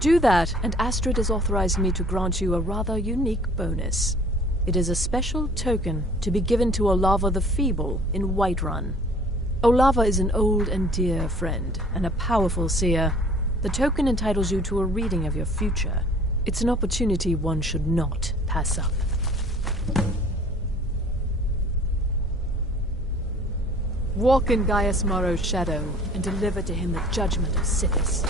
Do that, and Astrid has authorized me to grant you a rather unique bonus. It is a special token to be given to Olava the Feeble in Whiterun. Olava is an old and dear friend, and a powerful seer. The token entitles you to a reading of your future. It's an opportunity one should not pass up. Walk in Gaius Morrow's shadow and deliver to him the judgment of Sithis.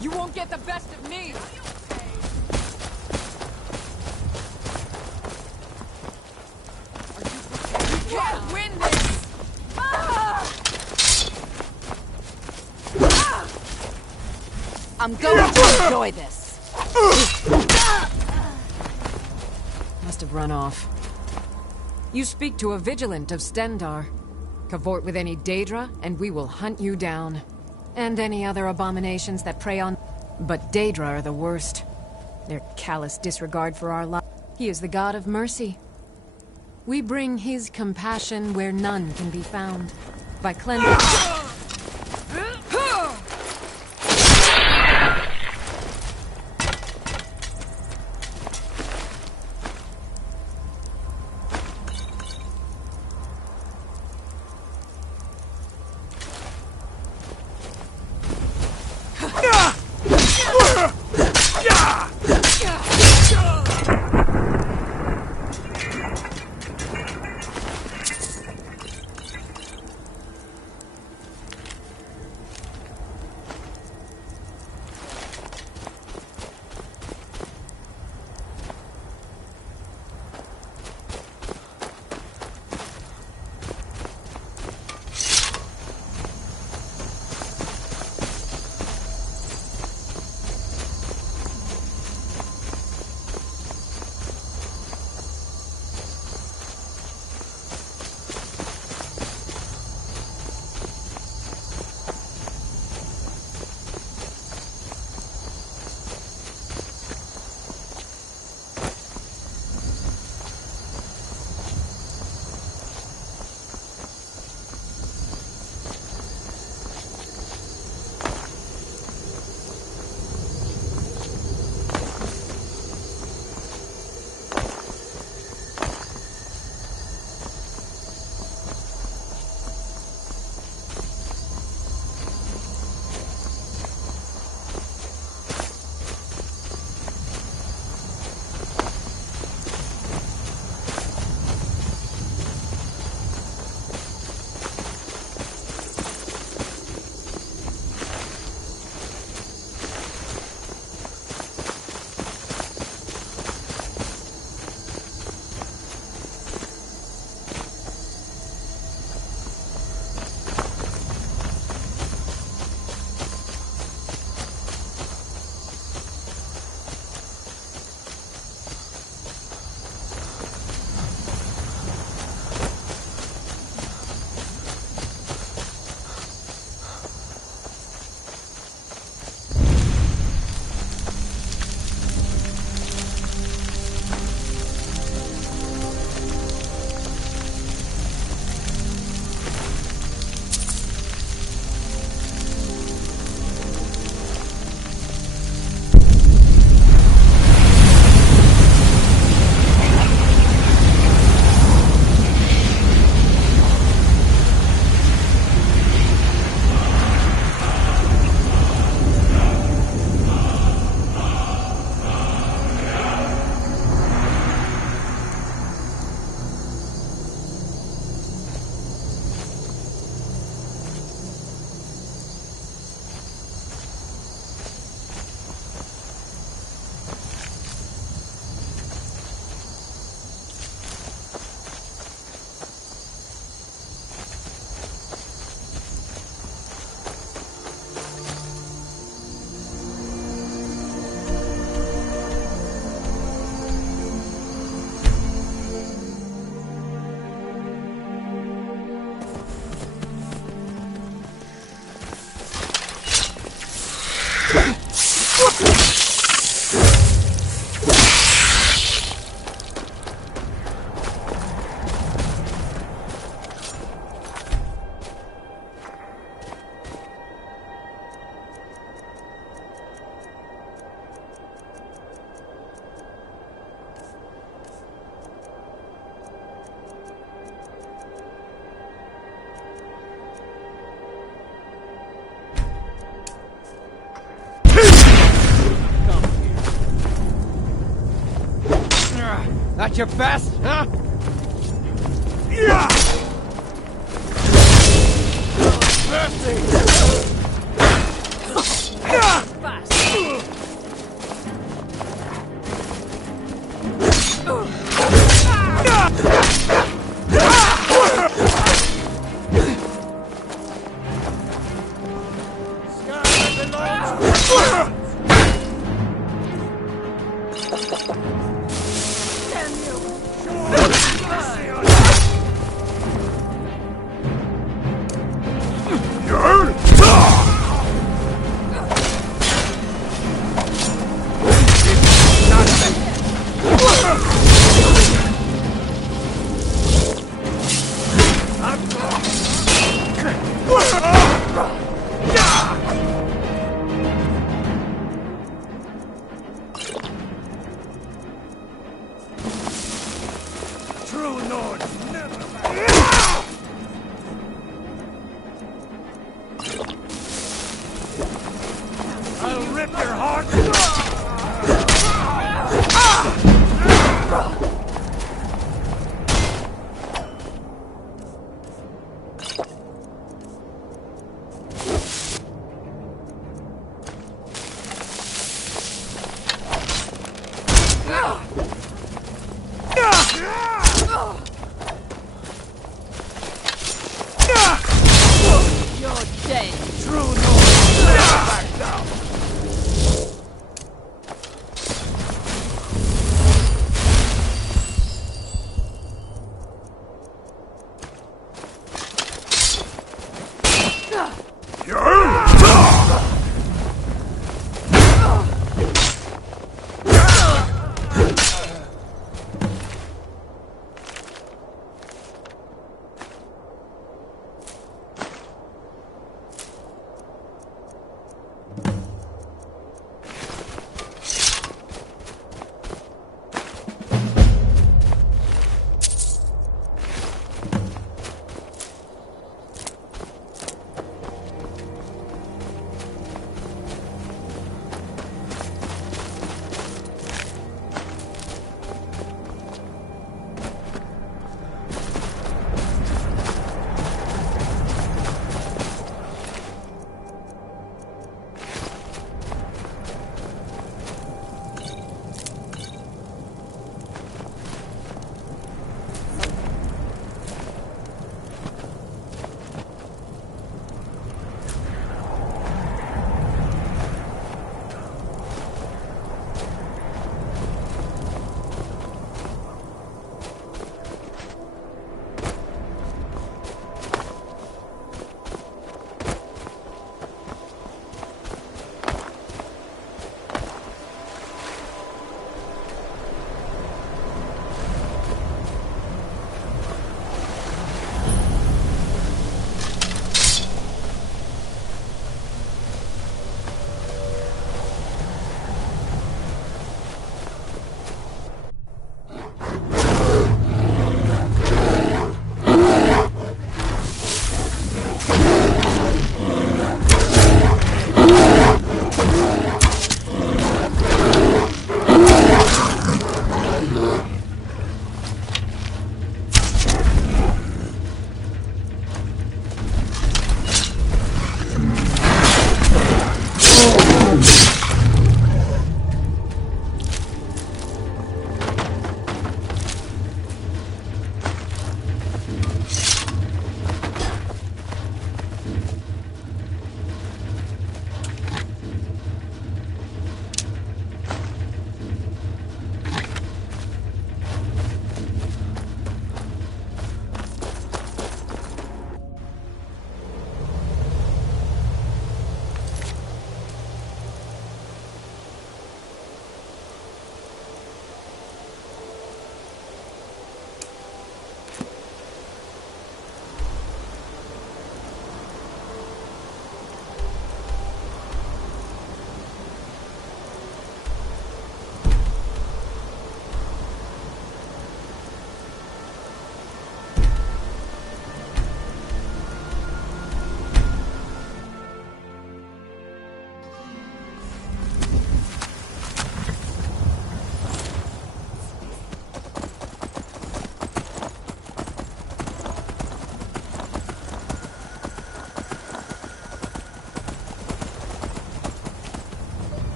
You won't get the best of me! You can't win this! I'm going to enjoy this! Must have run off. You speak to a vigilant of Stendar. Cavort with any Daedra, and we will hunt you down. And any other abominations that prey on... But Daedra are the worst. Their callous disregard for our lives. He is the god of mercy. We bring his compassion where none can be found. By cleansing... At your best, huh? Yeah! You're dead. True north. Back down.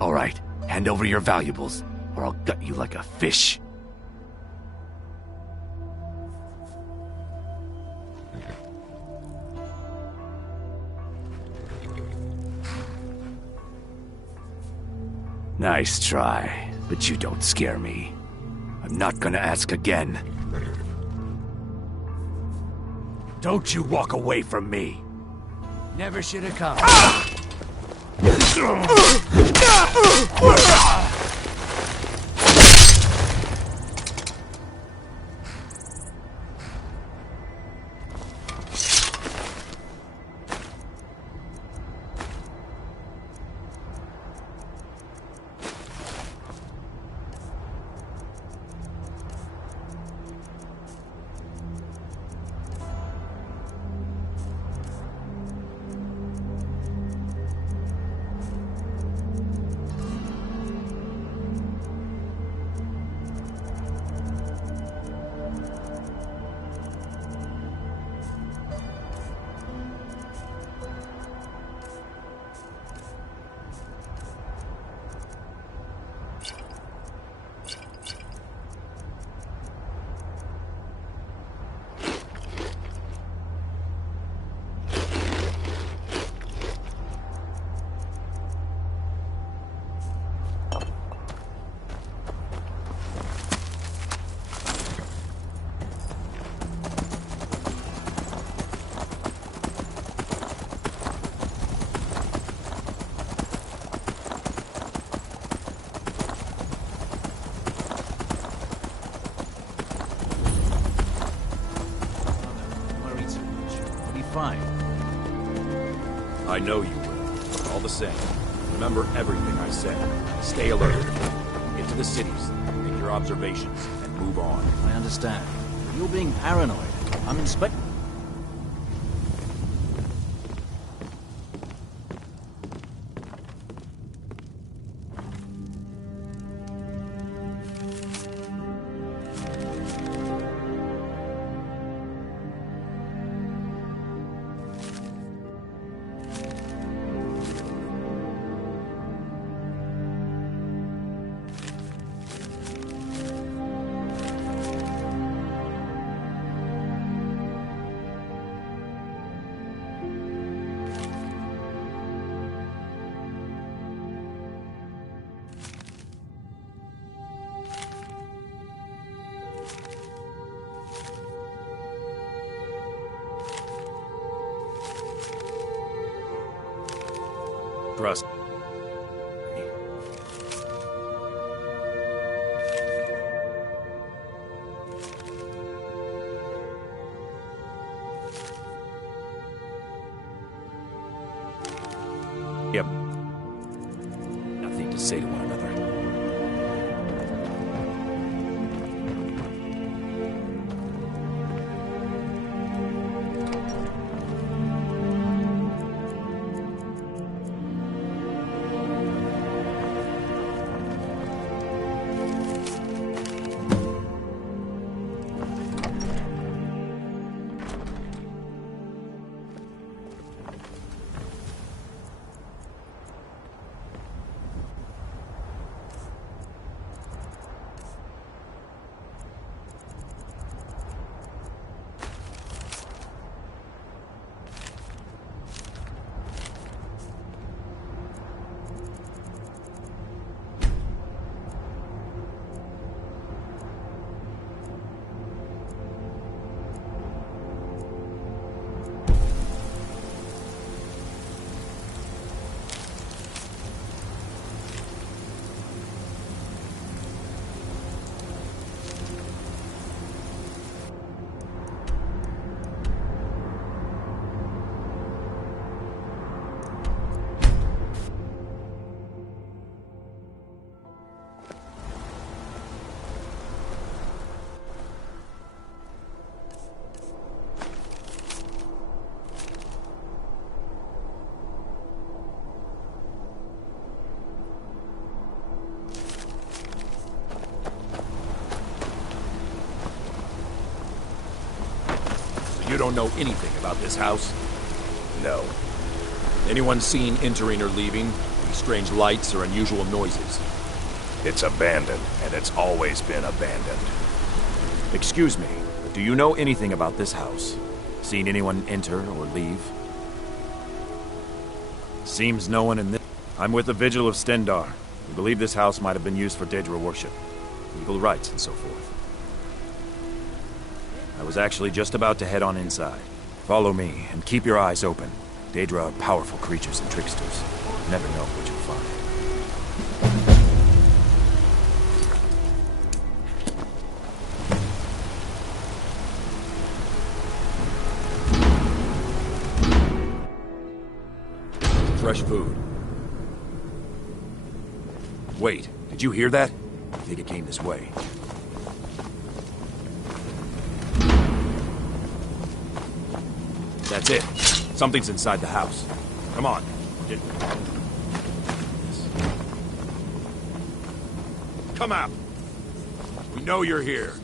All right, hand over your valuables, or I'll gut you like a fish. Nice try, but you don't scare me. I'm not gonna ask again. Don't you walk away from me. Never should have come. fine. I know you will. All the same, remember everything I said. Stay alert. Get to the cities, make your observations, and move on. I understand. You're being paranoid. I'm inspecting. Trust. Yep. Nothing to say to one another. You don't know anything about this house? No. Anyone seen entering or leaving? Any strange lights or unusual noises? It's abandoned, and it's always been abandoned. Excuse me, but do you know anything about this house? Seen anyone enter or leave? Seems no one in this... I'm with the Vigil of Stendar. We believe this house might have been used for Daedra worship, legal rites and so forth. I was actually just about to head on inside. Follow me, and keep your eyes open. Daedra are powerful creatures and tricksters. You never know what you'll find. Fresh food. Wait, did you hear that? I think it came this way. That's it. Something's inside the house. Come on. Come out. We know you're here.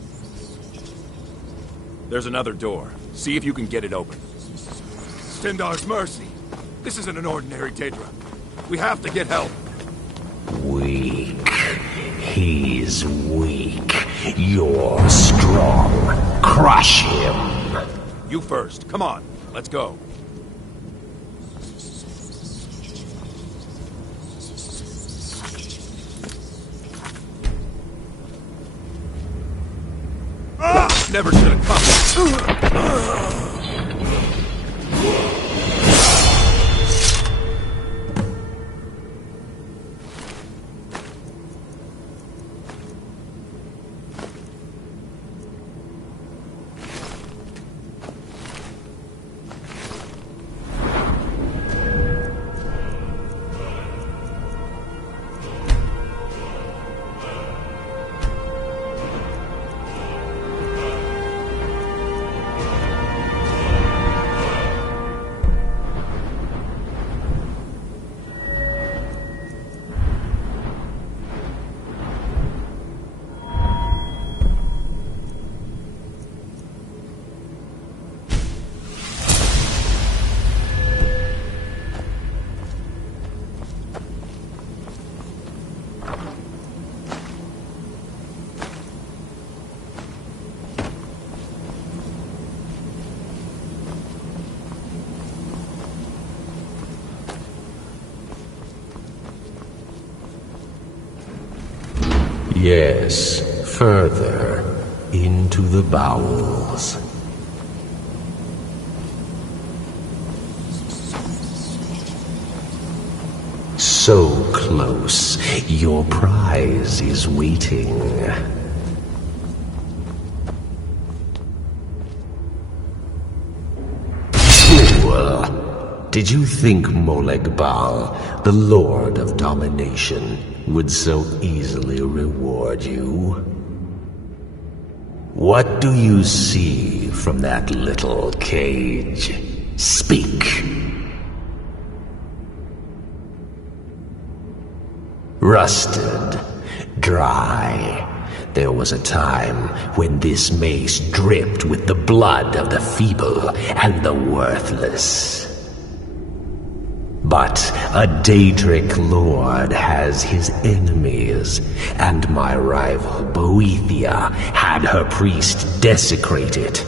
There's another door. See if you can get it open. Stendar's mercy. This isn't an ordinary Daedra. We have to get help. Weak. He's weak. You're strong. Crush him. You first. Come on. Let's go. Never should have come. Yes, further into the bowels. So close, your prize is waiting. Fool! Did you think Molegbal, the Lord of Domination, would so easily reward you? What do you see from that little cage? Speak! Rusted, dry. There was a time when this mace dripped with the blood of the feeble and the worthless. But a Daedric lord has his enemies, and my rival Boethia had her priest desecrate it,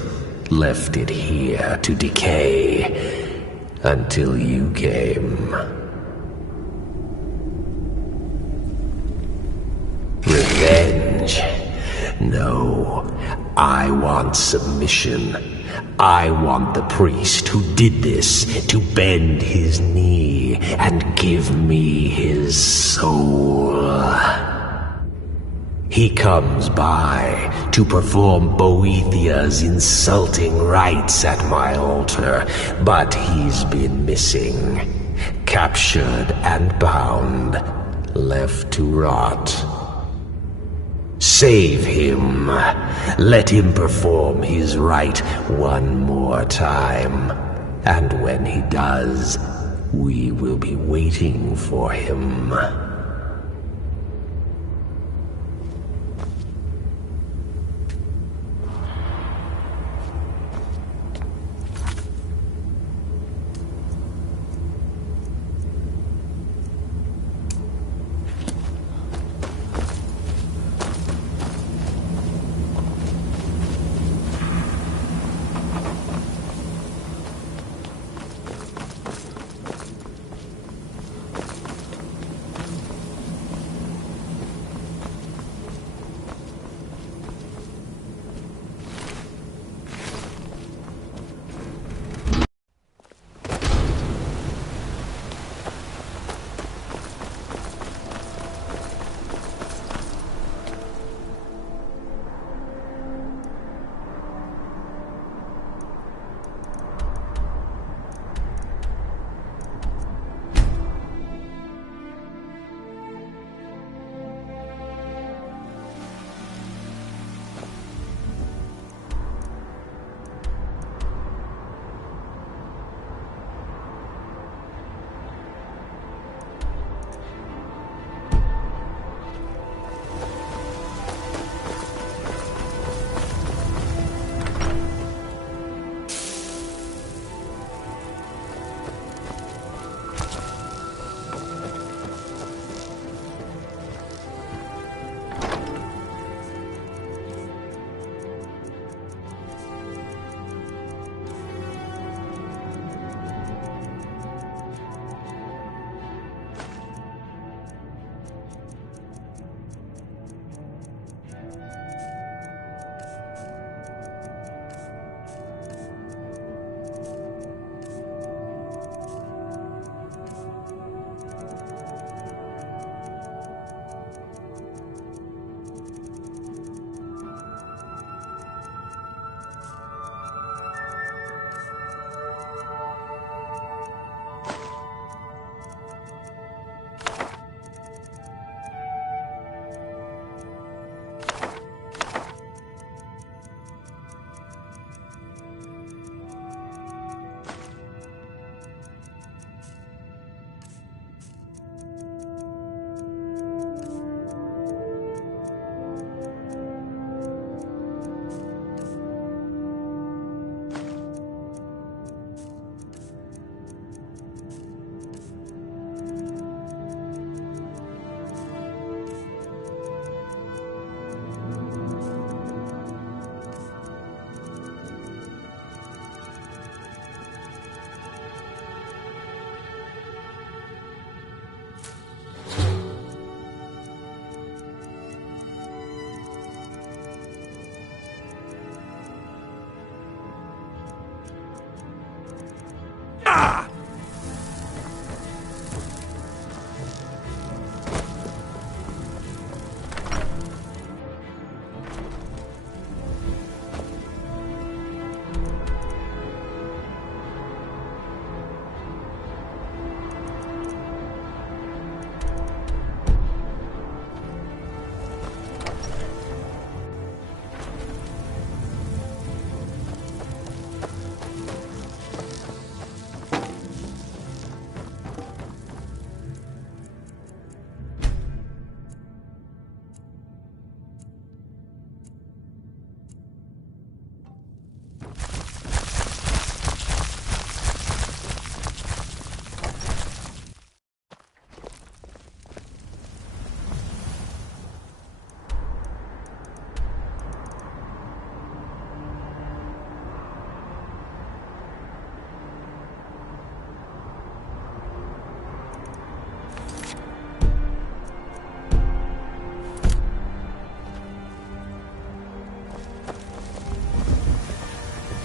left it here to decay, until you came. Revenge? No, I want submission. I want the priest who did this to bend his knee and give me his soul. He comes by to perform Boethia's insulting rites at my altar, but he's been missing, captured and bound, left to rot. Save him. Let him perform his rite one more time. And when he does, we will be waiting for him.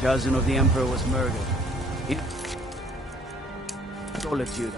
cousin of the Emperor was murdered. In solitude.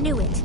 Knew it.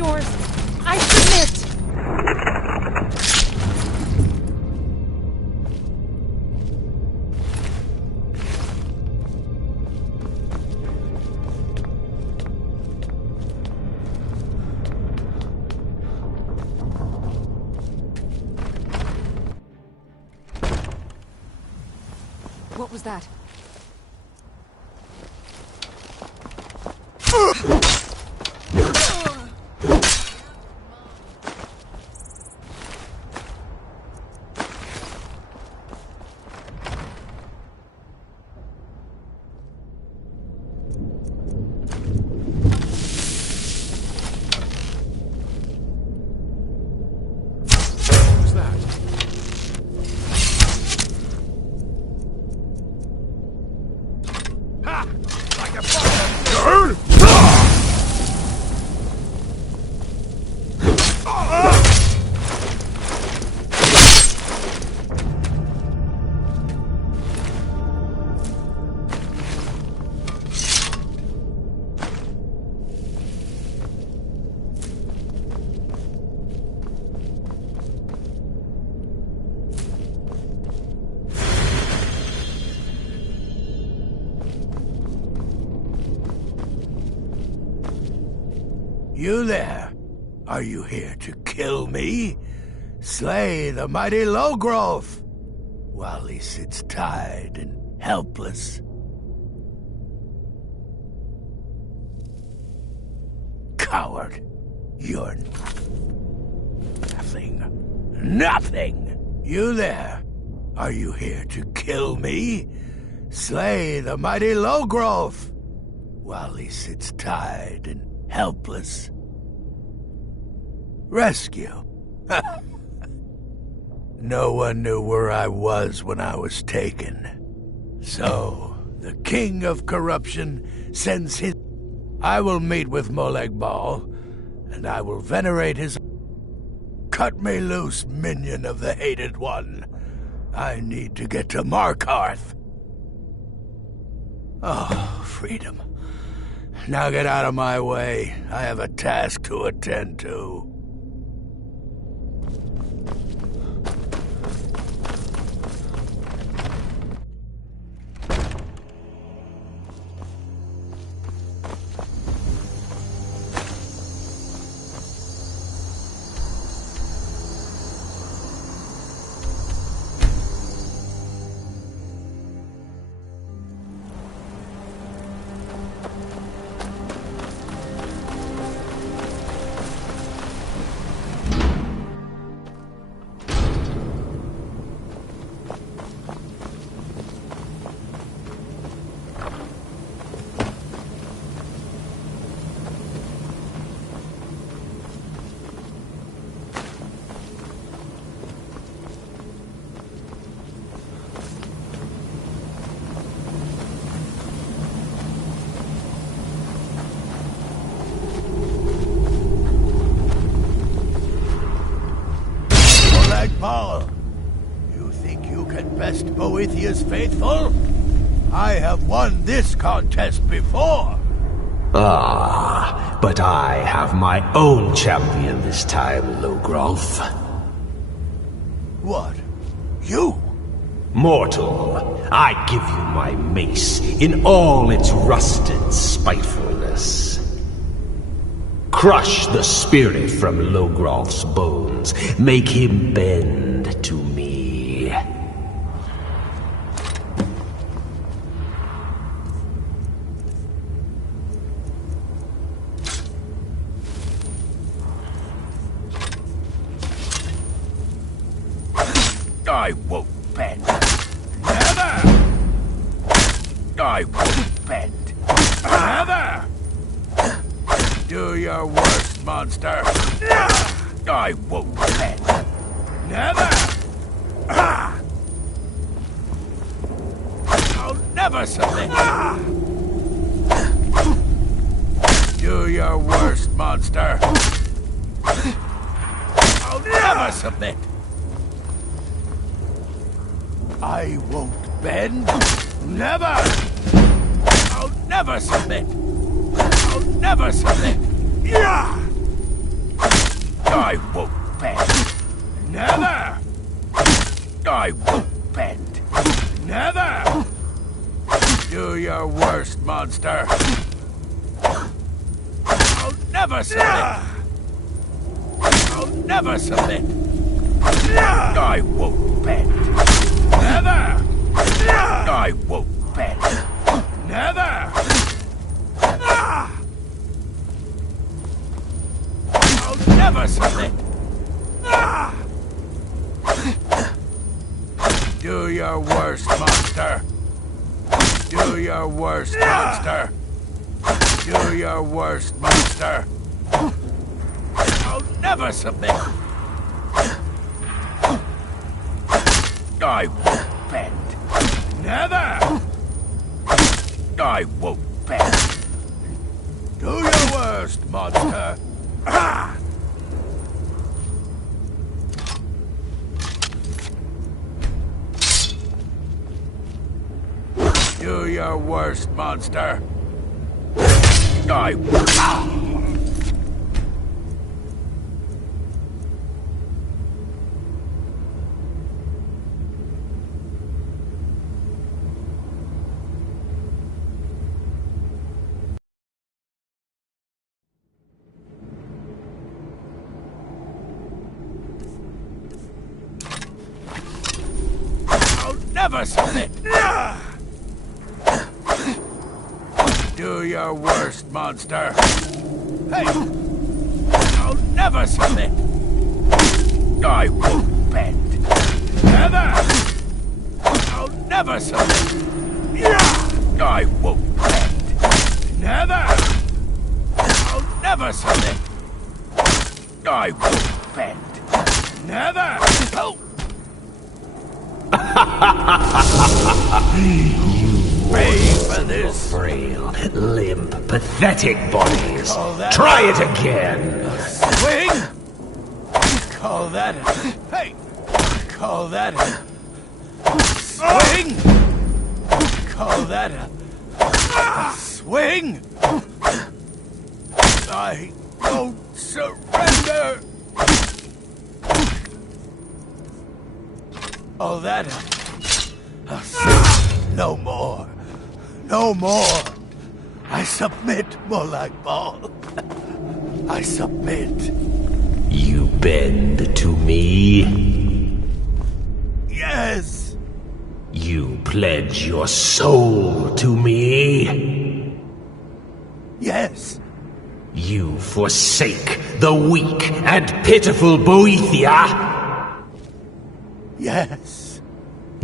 yours. I submit. What was that? Who's that? Ha! Like a fire! You there? Are you here to kill me? Slay the mighty Logrove, while he sits tied and helpless. Coward. You're nothing. Nothing! You there? Are you here to kill me? Slay the mighty Logrove, while he sits tied and helpless. Rescue. No one knew where I was when I was taken. So, the king of corruption sends his... I will meet with Molag Bal, and I will venerate his... Cut me loose, minion of the Hated One. I need to get to Markarth. Oh, freedom. Now get out of my way. I have a task to attend to. Paul, you think you can best Boethiah's faithful? I have won this contest before. Ah, but I have my own champion this time, Logrolf. What? You? Mortal, I give you my mace in all its rusted spitefulness. Crush the spirit from Logrolf's bones. Make him bend to me. I won't bend. Never! I won't bend. Never! Do your worst, monster. I won't bend. Never! I'll never submit. Do your worst, monster. I'll never submit. I won't bend. Never! I'll never submit. I'll never submit. I won't bend. Never! I won't bend. Never! Do your worst, monster. I'll never submit. I'll never submit. I won't bend. Never! I won't bend. Never! never submit! Do your worst, monster! Do your worst, monster! Do your worst, monster! I'll never submit! I won't bend! Never! I won't bend! Do your worst, monster! Ah! Do your worst, monster! I will. I'll never submit! Do your worst, monster! Hey! I'll never submit! I won't bend! Never! I'll never submit! I won't bend! Never! I'll never submit! I won't bend! Never! Oh! You for this frail, limp, pathetic bodies. Try it again. Swing! Call that a... Hey! Call that a... Swing! Call that a... Swing! I won't surrender! All that a... No more. No more. I submit, Molag Bal. I submit. You bend to me? Yes. You pledge your soul to me? Yes. You forsake the weak and pitiful Boethia? Yes.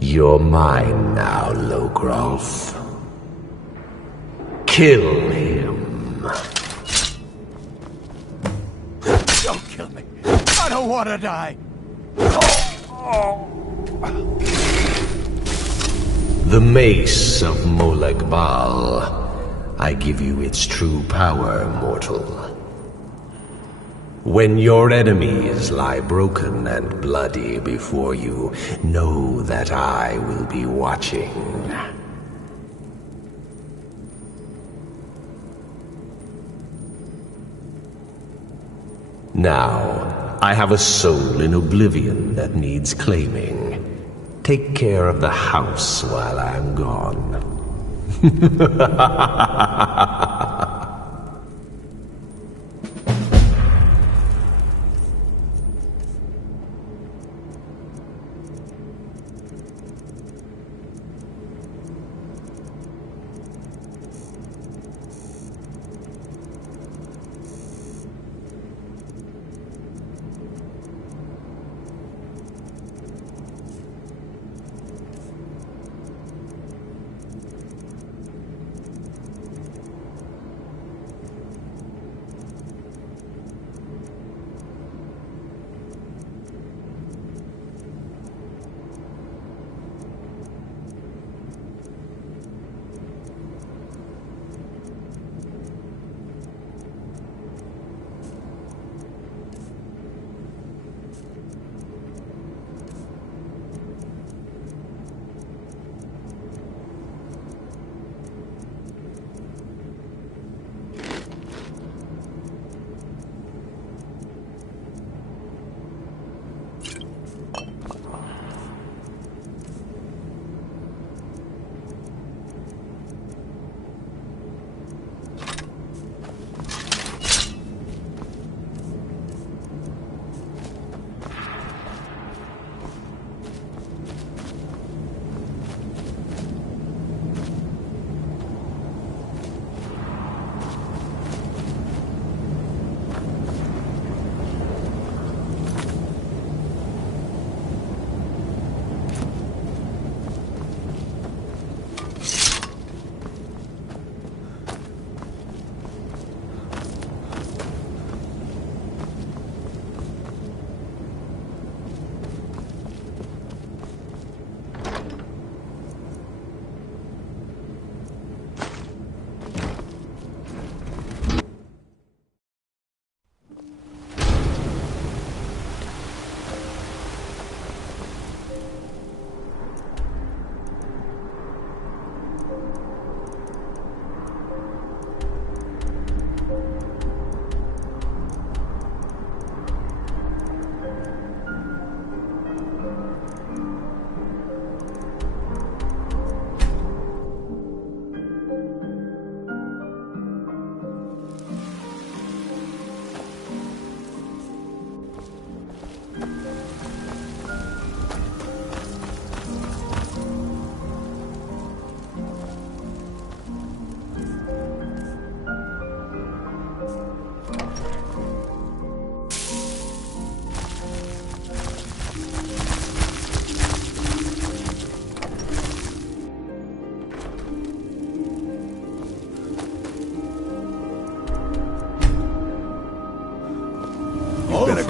You're mine now, Logrolf. Kill him. Don't kill me. I don't want to die. The mace of Molag Bal. I give you its true power, mortal. When your enemies lie broken and bloody before you, know that I will be watching. Now, I have a soul in oblivion that needs claiming. Take care of the house while I'm gone.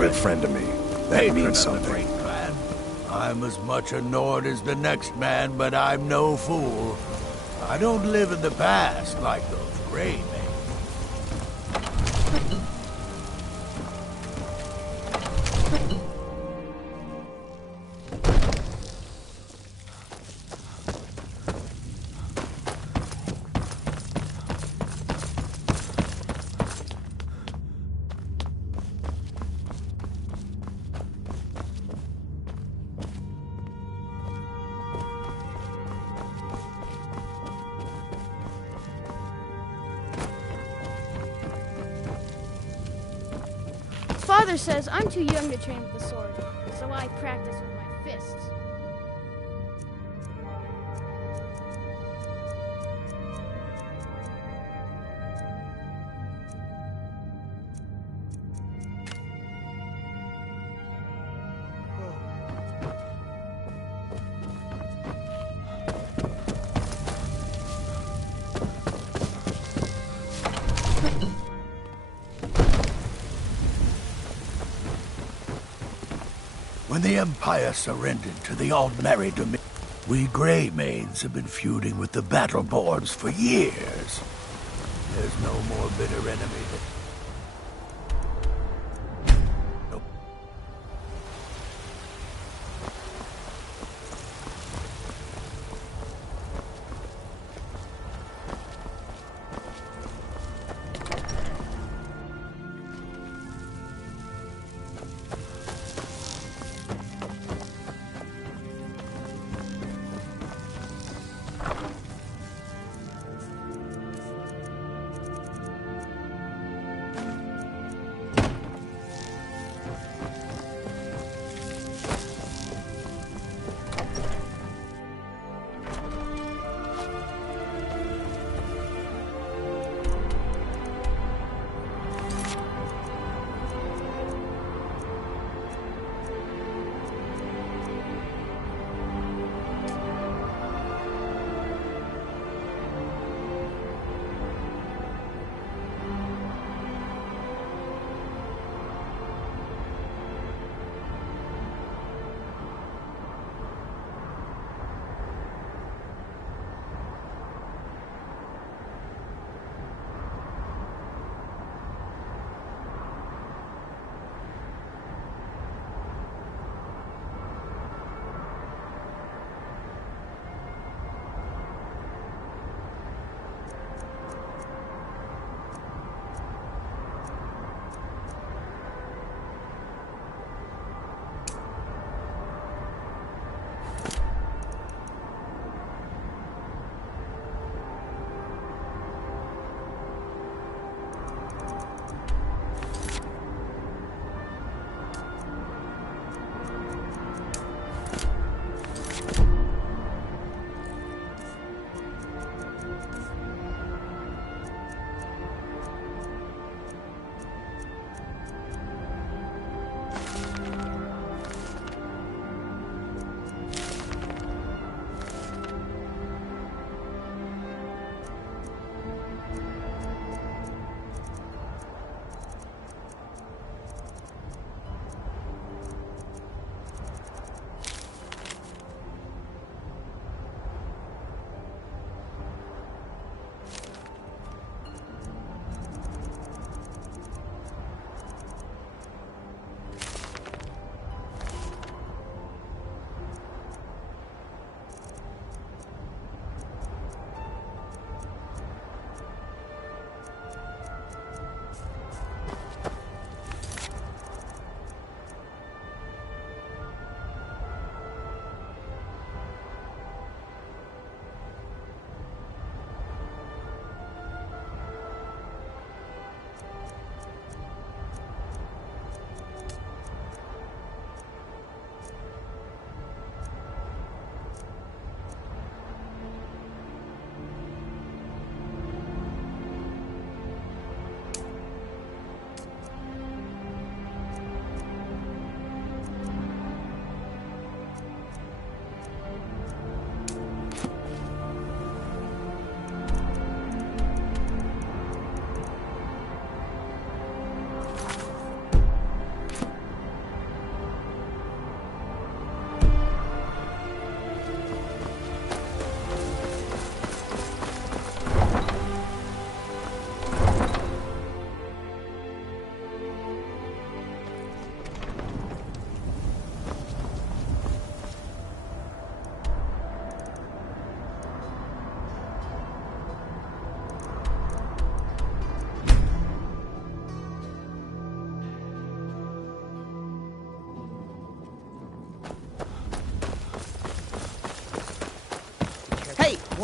good friend to me. That means something. I'm as much a Nord as the next man, but I'm no fool. I don't live in the past like those gray men. Father says I'm too young to train with the sword, so I practice with my fists. When the Empire surrendered to the all-married Dominion, we Greymanes have been feuding with the Battleborns for years. There's no more bitter enemy than...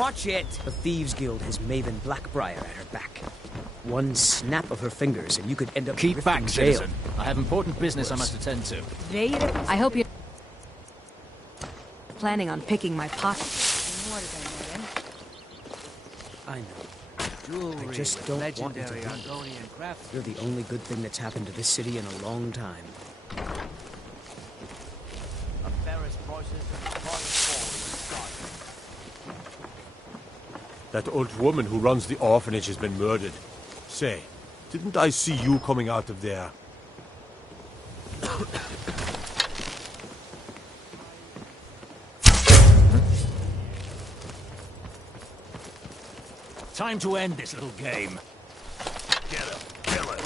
Watch it! The Thieves Guild has Maven Blackbriar at her back. One snap of her fingers and you could end up Keep back, in jail. citizen. I have important business I must attend to. I hope you're planning on picking my pocket. I know. I just don't want you to leave. You're the only good thing that's happened to this city in a long time. That old woman who runs the orphanage has been murdered. Say, didn't I see you coming out of there? Time to end this little game. Get him, kill him.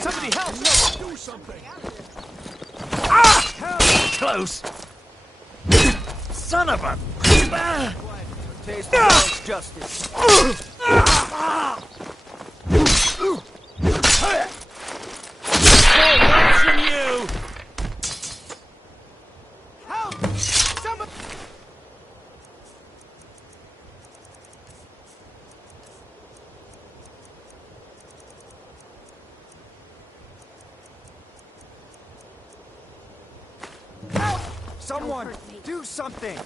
Somebody help! No, do something! Close! Son of a... Taste of world's justice. From you! Help! Somebody... Help! Someone, do something!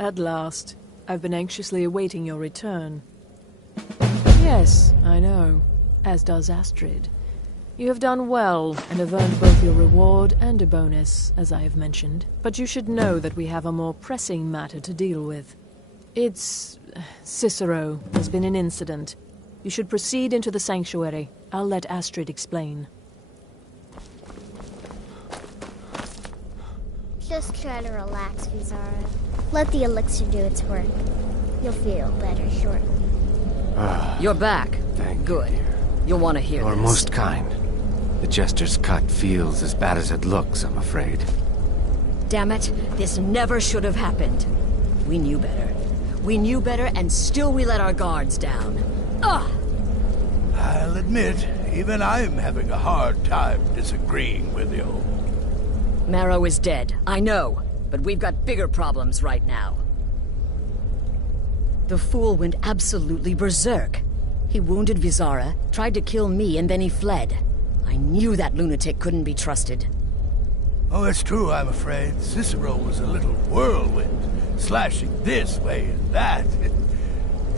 At last. I've been anxiously awaiting your return. Yes, I know. As does Astrid. You have done well, and have earned both your reward and a bonus, as I have mentioned. But you should know that we have a more pressing matter to deal with. It's... Cicero. There's been an incident. You should proceed into the sanctuary. I'll let Astrid explain. Just try to relax, Vizara. Let the elixir do its work. You'll feel better shortly. You're back. Thank Good. you. You'll want to hear You're this. most kind. The Jester's cut feels as bad as it looks, I'm afraid. Damn it, this never should have happened. We knew better. We knew better, and still we let our guards down. Ugh! I'll admit, even I'm having a hard time disagreeing with you. Marrow is dead, I know, but we've got bigger problems right now. The fool went absolutely berserk. He wounded Vizara, tried to kill me, and then he fled. I knew that lunatic couldn't be trusted. Oh, it's true, I'm afraid. Cicero was a little whirlwind, slashing this way and that.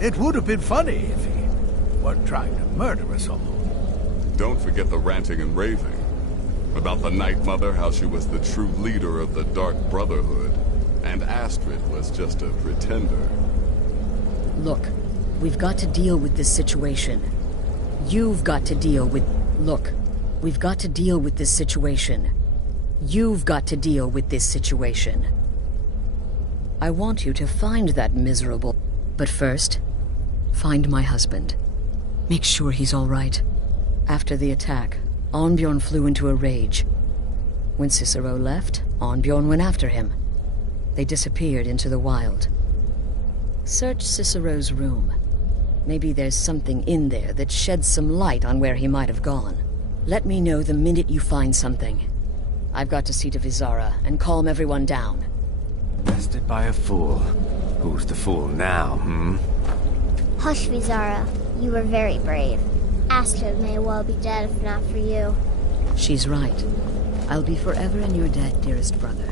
It would have been funny if he weren't trying to murder us all. Don't forget the ranting and raving. About the Night Mother, how she was the true leader of the Dark Brotherhood, and Astrid was just a pretender. Look, we've got to deal with this situation. You've got to deal with... Look, we've got to deal with this situation. You've got to deal with this situation. I want you to find that miserable... But first, find my husband. Make sure he's all right. After the attack, Arnbjorn flew into a rage. When Cicero left, Arnbjorn went after him. They disappeared into the wild. Search Cicero's room. Maybe there's something in there that sheds some light on where he might have gone. Let me know the minute you find something. I've got to see to Vizara and calm everyone down. Bested by a fool. Who's the fool now, Hush, Vizara. You were very brave. Astrid may well be dead if not for you. She's right. I'll be forever in your debt, dearest brother.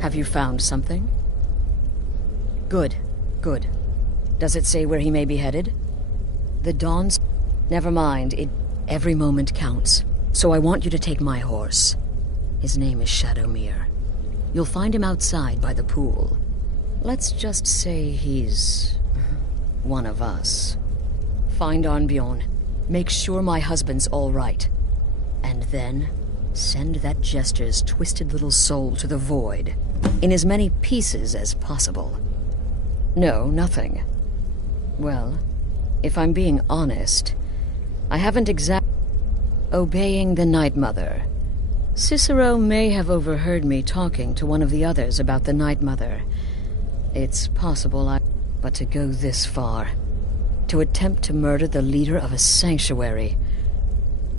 Have you found something? Good, good. Does it say where he may be headed? The Dawn's... Never mind, every moment counts. So I want you to take my horse. His name is Shadowmere. You'll find him outside by the pool. Let's just say he's... one of us. Find Arnbjorn. Make sure my husband's all right. And then... send that Jester's twisted little soul to the void, in as many pieces as possible. No, nothing. Well, if I'm being honest, I haven't obeying the Night Mother. Cicero may have overheard me talking to one of the others about the Night Mother. It's possible but to go this far, to attempt to murder the leader of a sanctuary,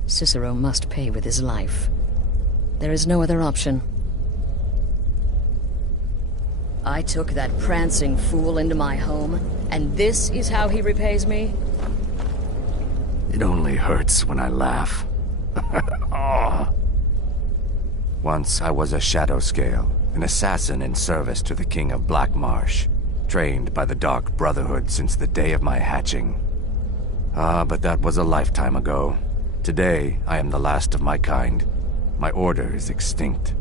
Cicero must pay with his life. There is no other option. I took that prancing fool into my home, and this is how he repays me? It only hurts when I laugh. Oh. Once I was a Shadow Scale, an assassin in service to the King of Blackmarsh, trained by the Dark Brotherhood since the day of my hatching. But that was a lifetime ago. Today, I am the last of my kind. My order is extinct.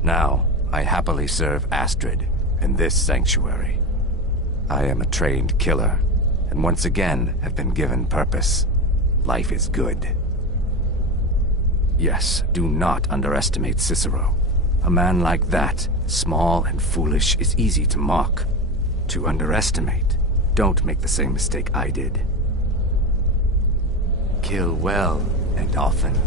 Now, I happily serve Astrid in this sanctuary. I am a trained killer, and once again have been given purpose. Life is good. Yes, do not underestimate Cicero. A man like that, small and foolish, is easy to mock. To underestimate. Don't make the same mistake I did. Kill well and often.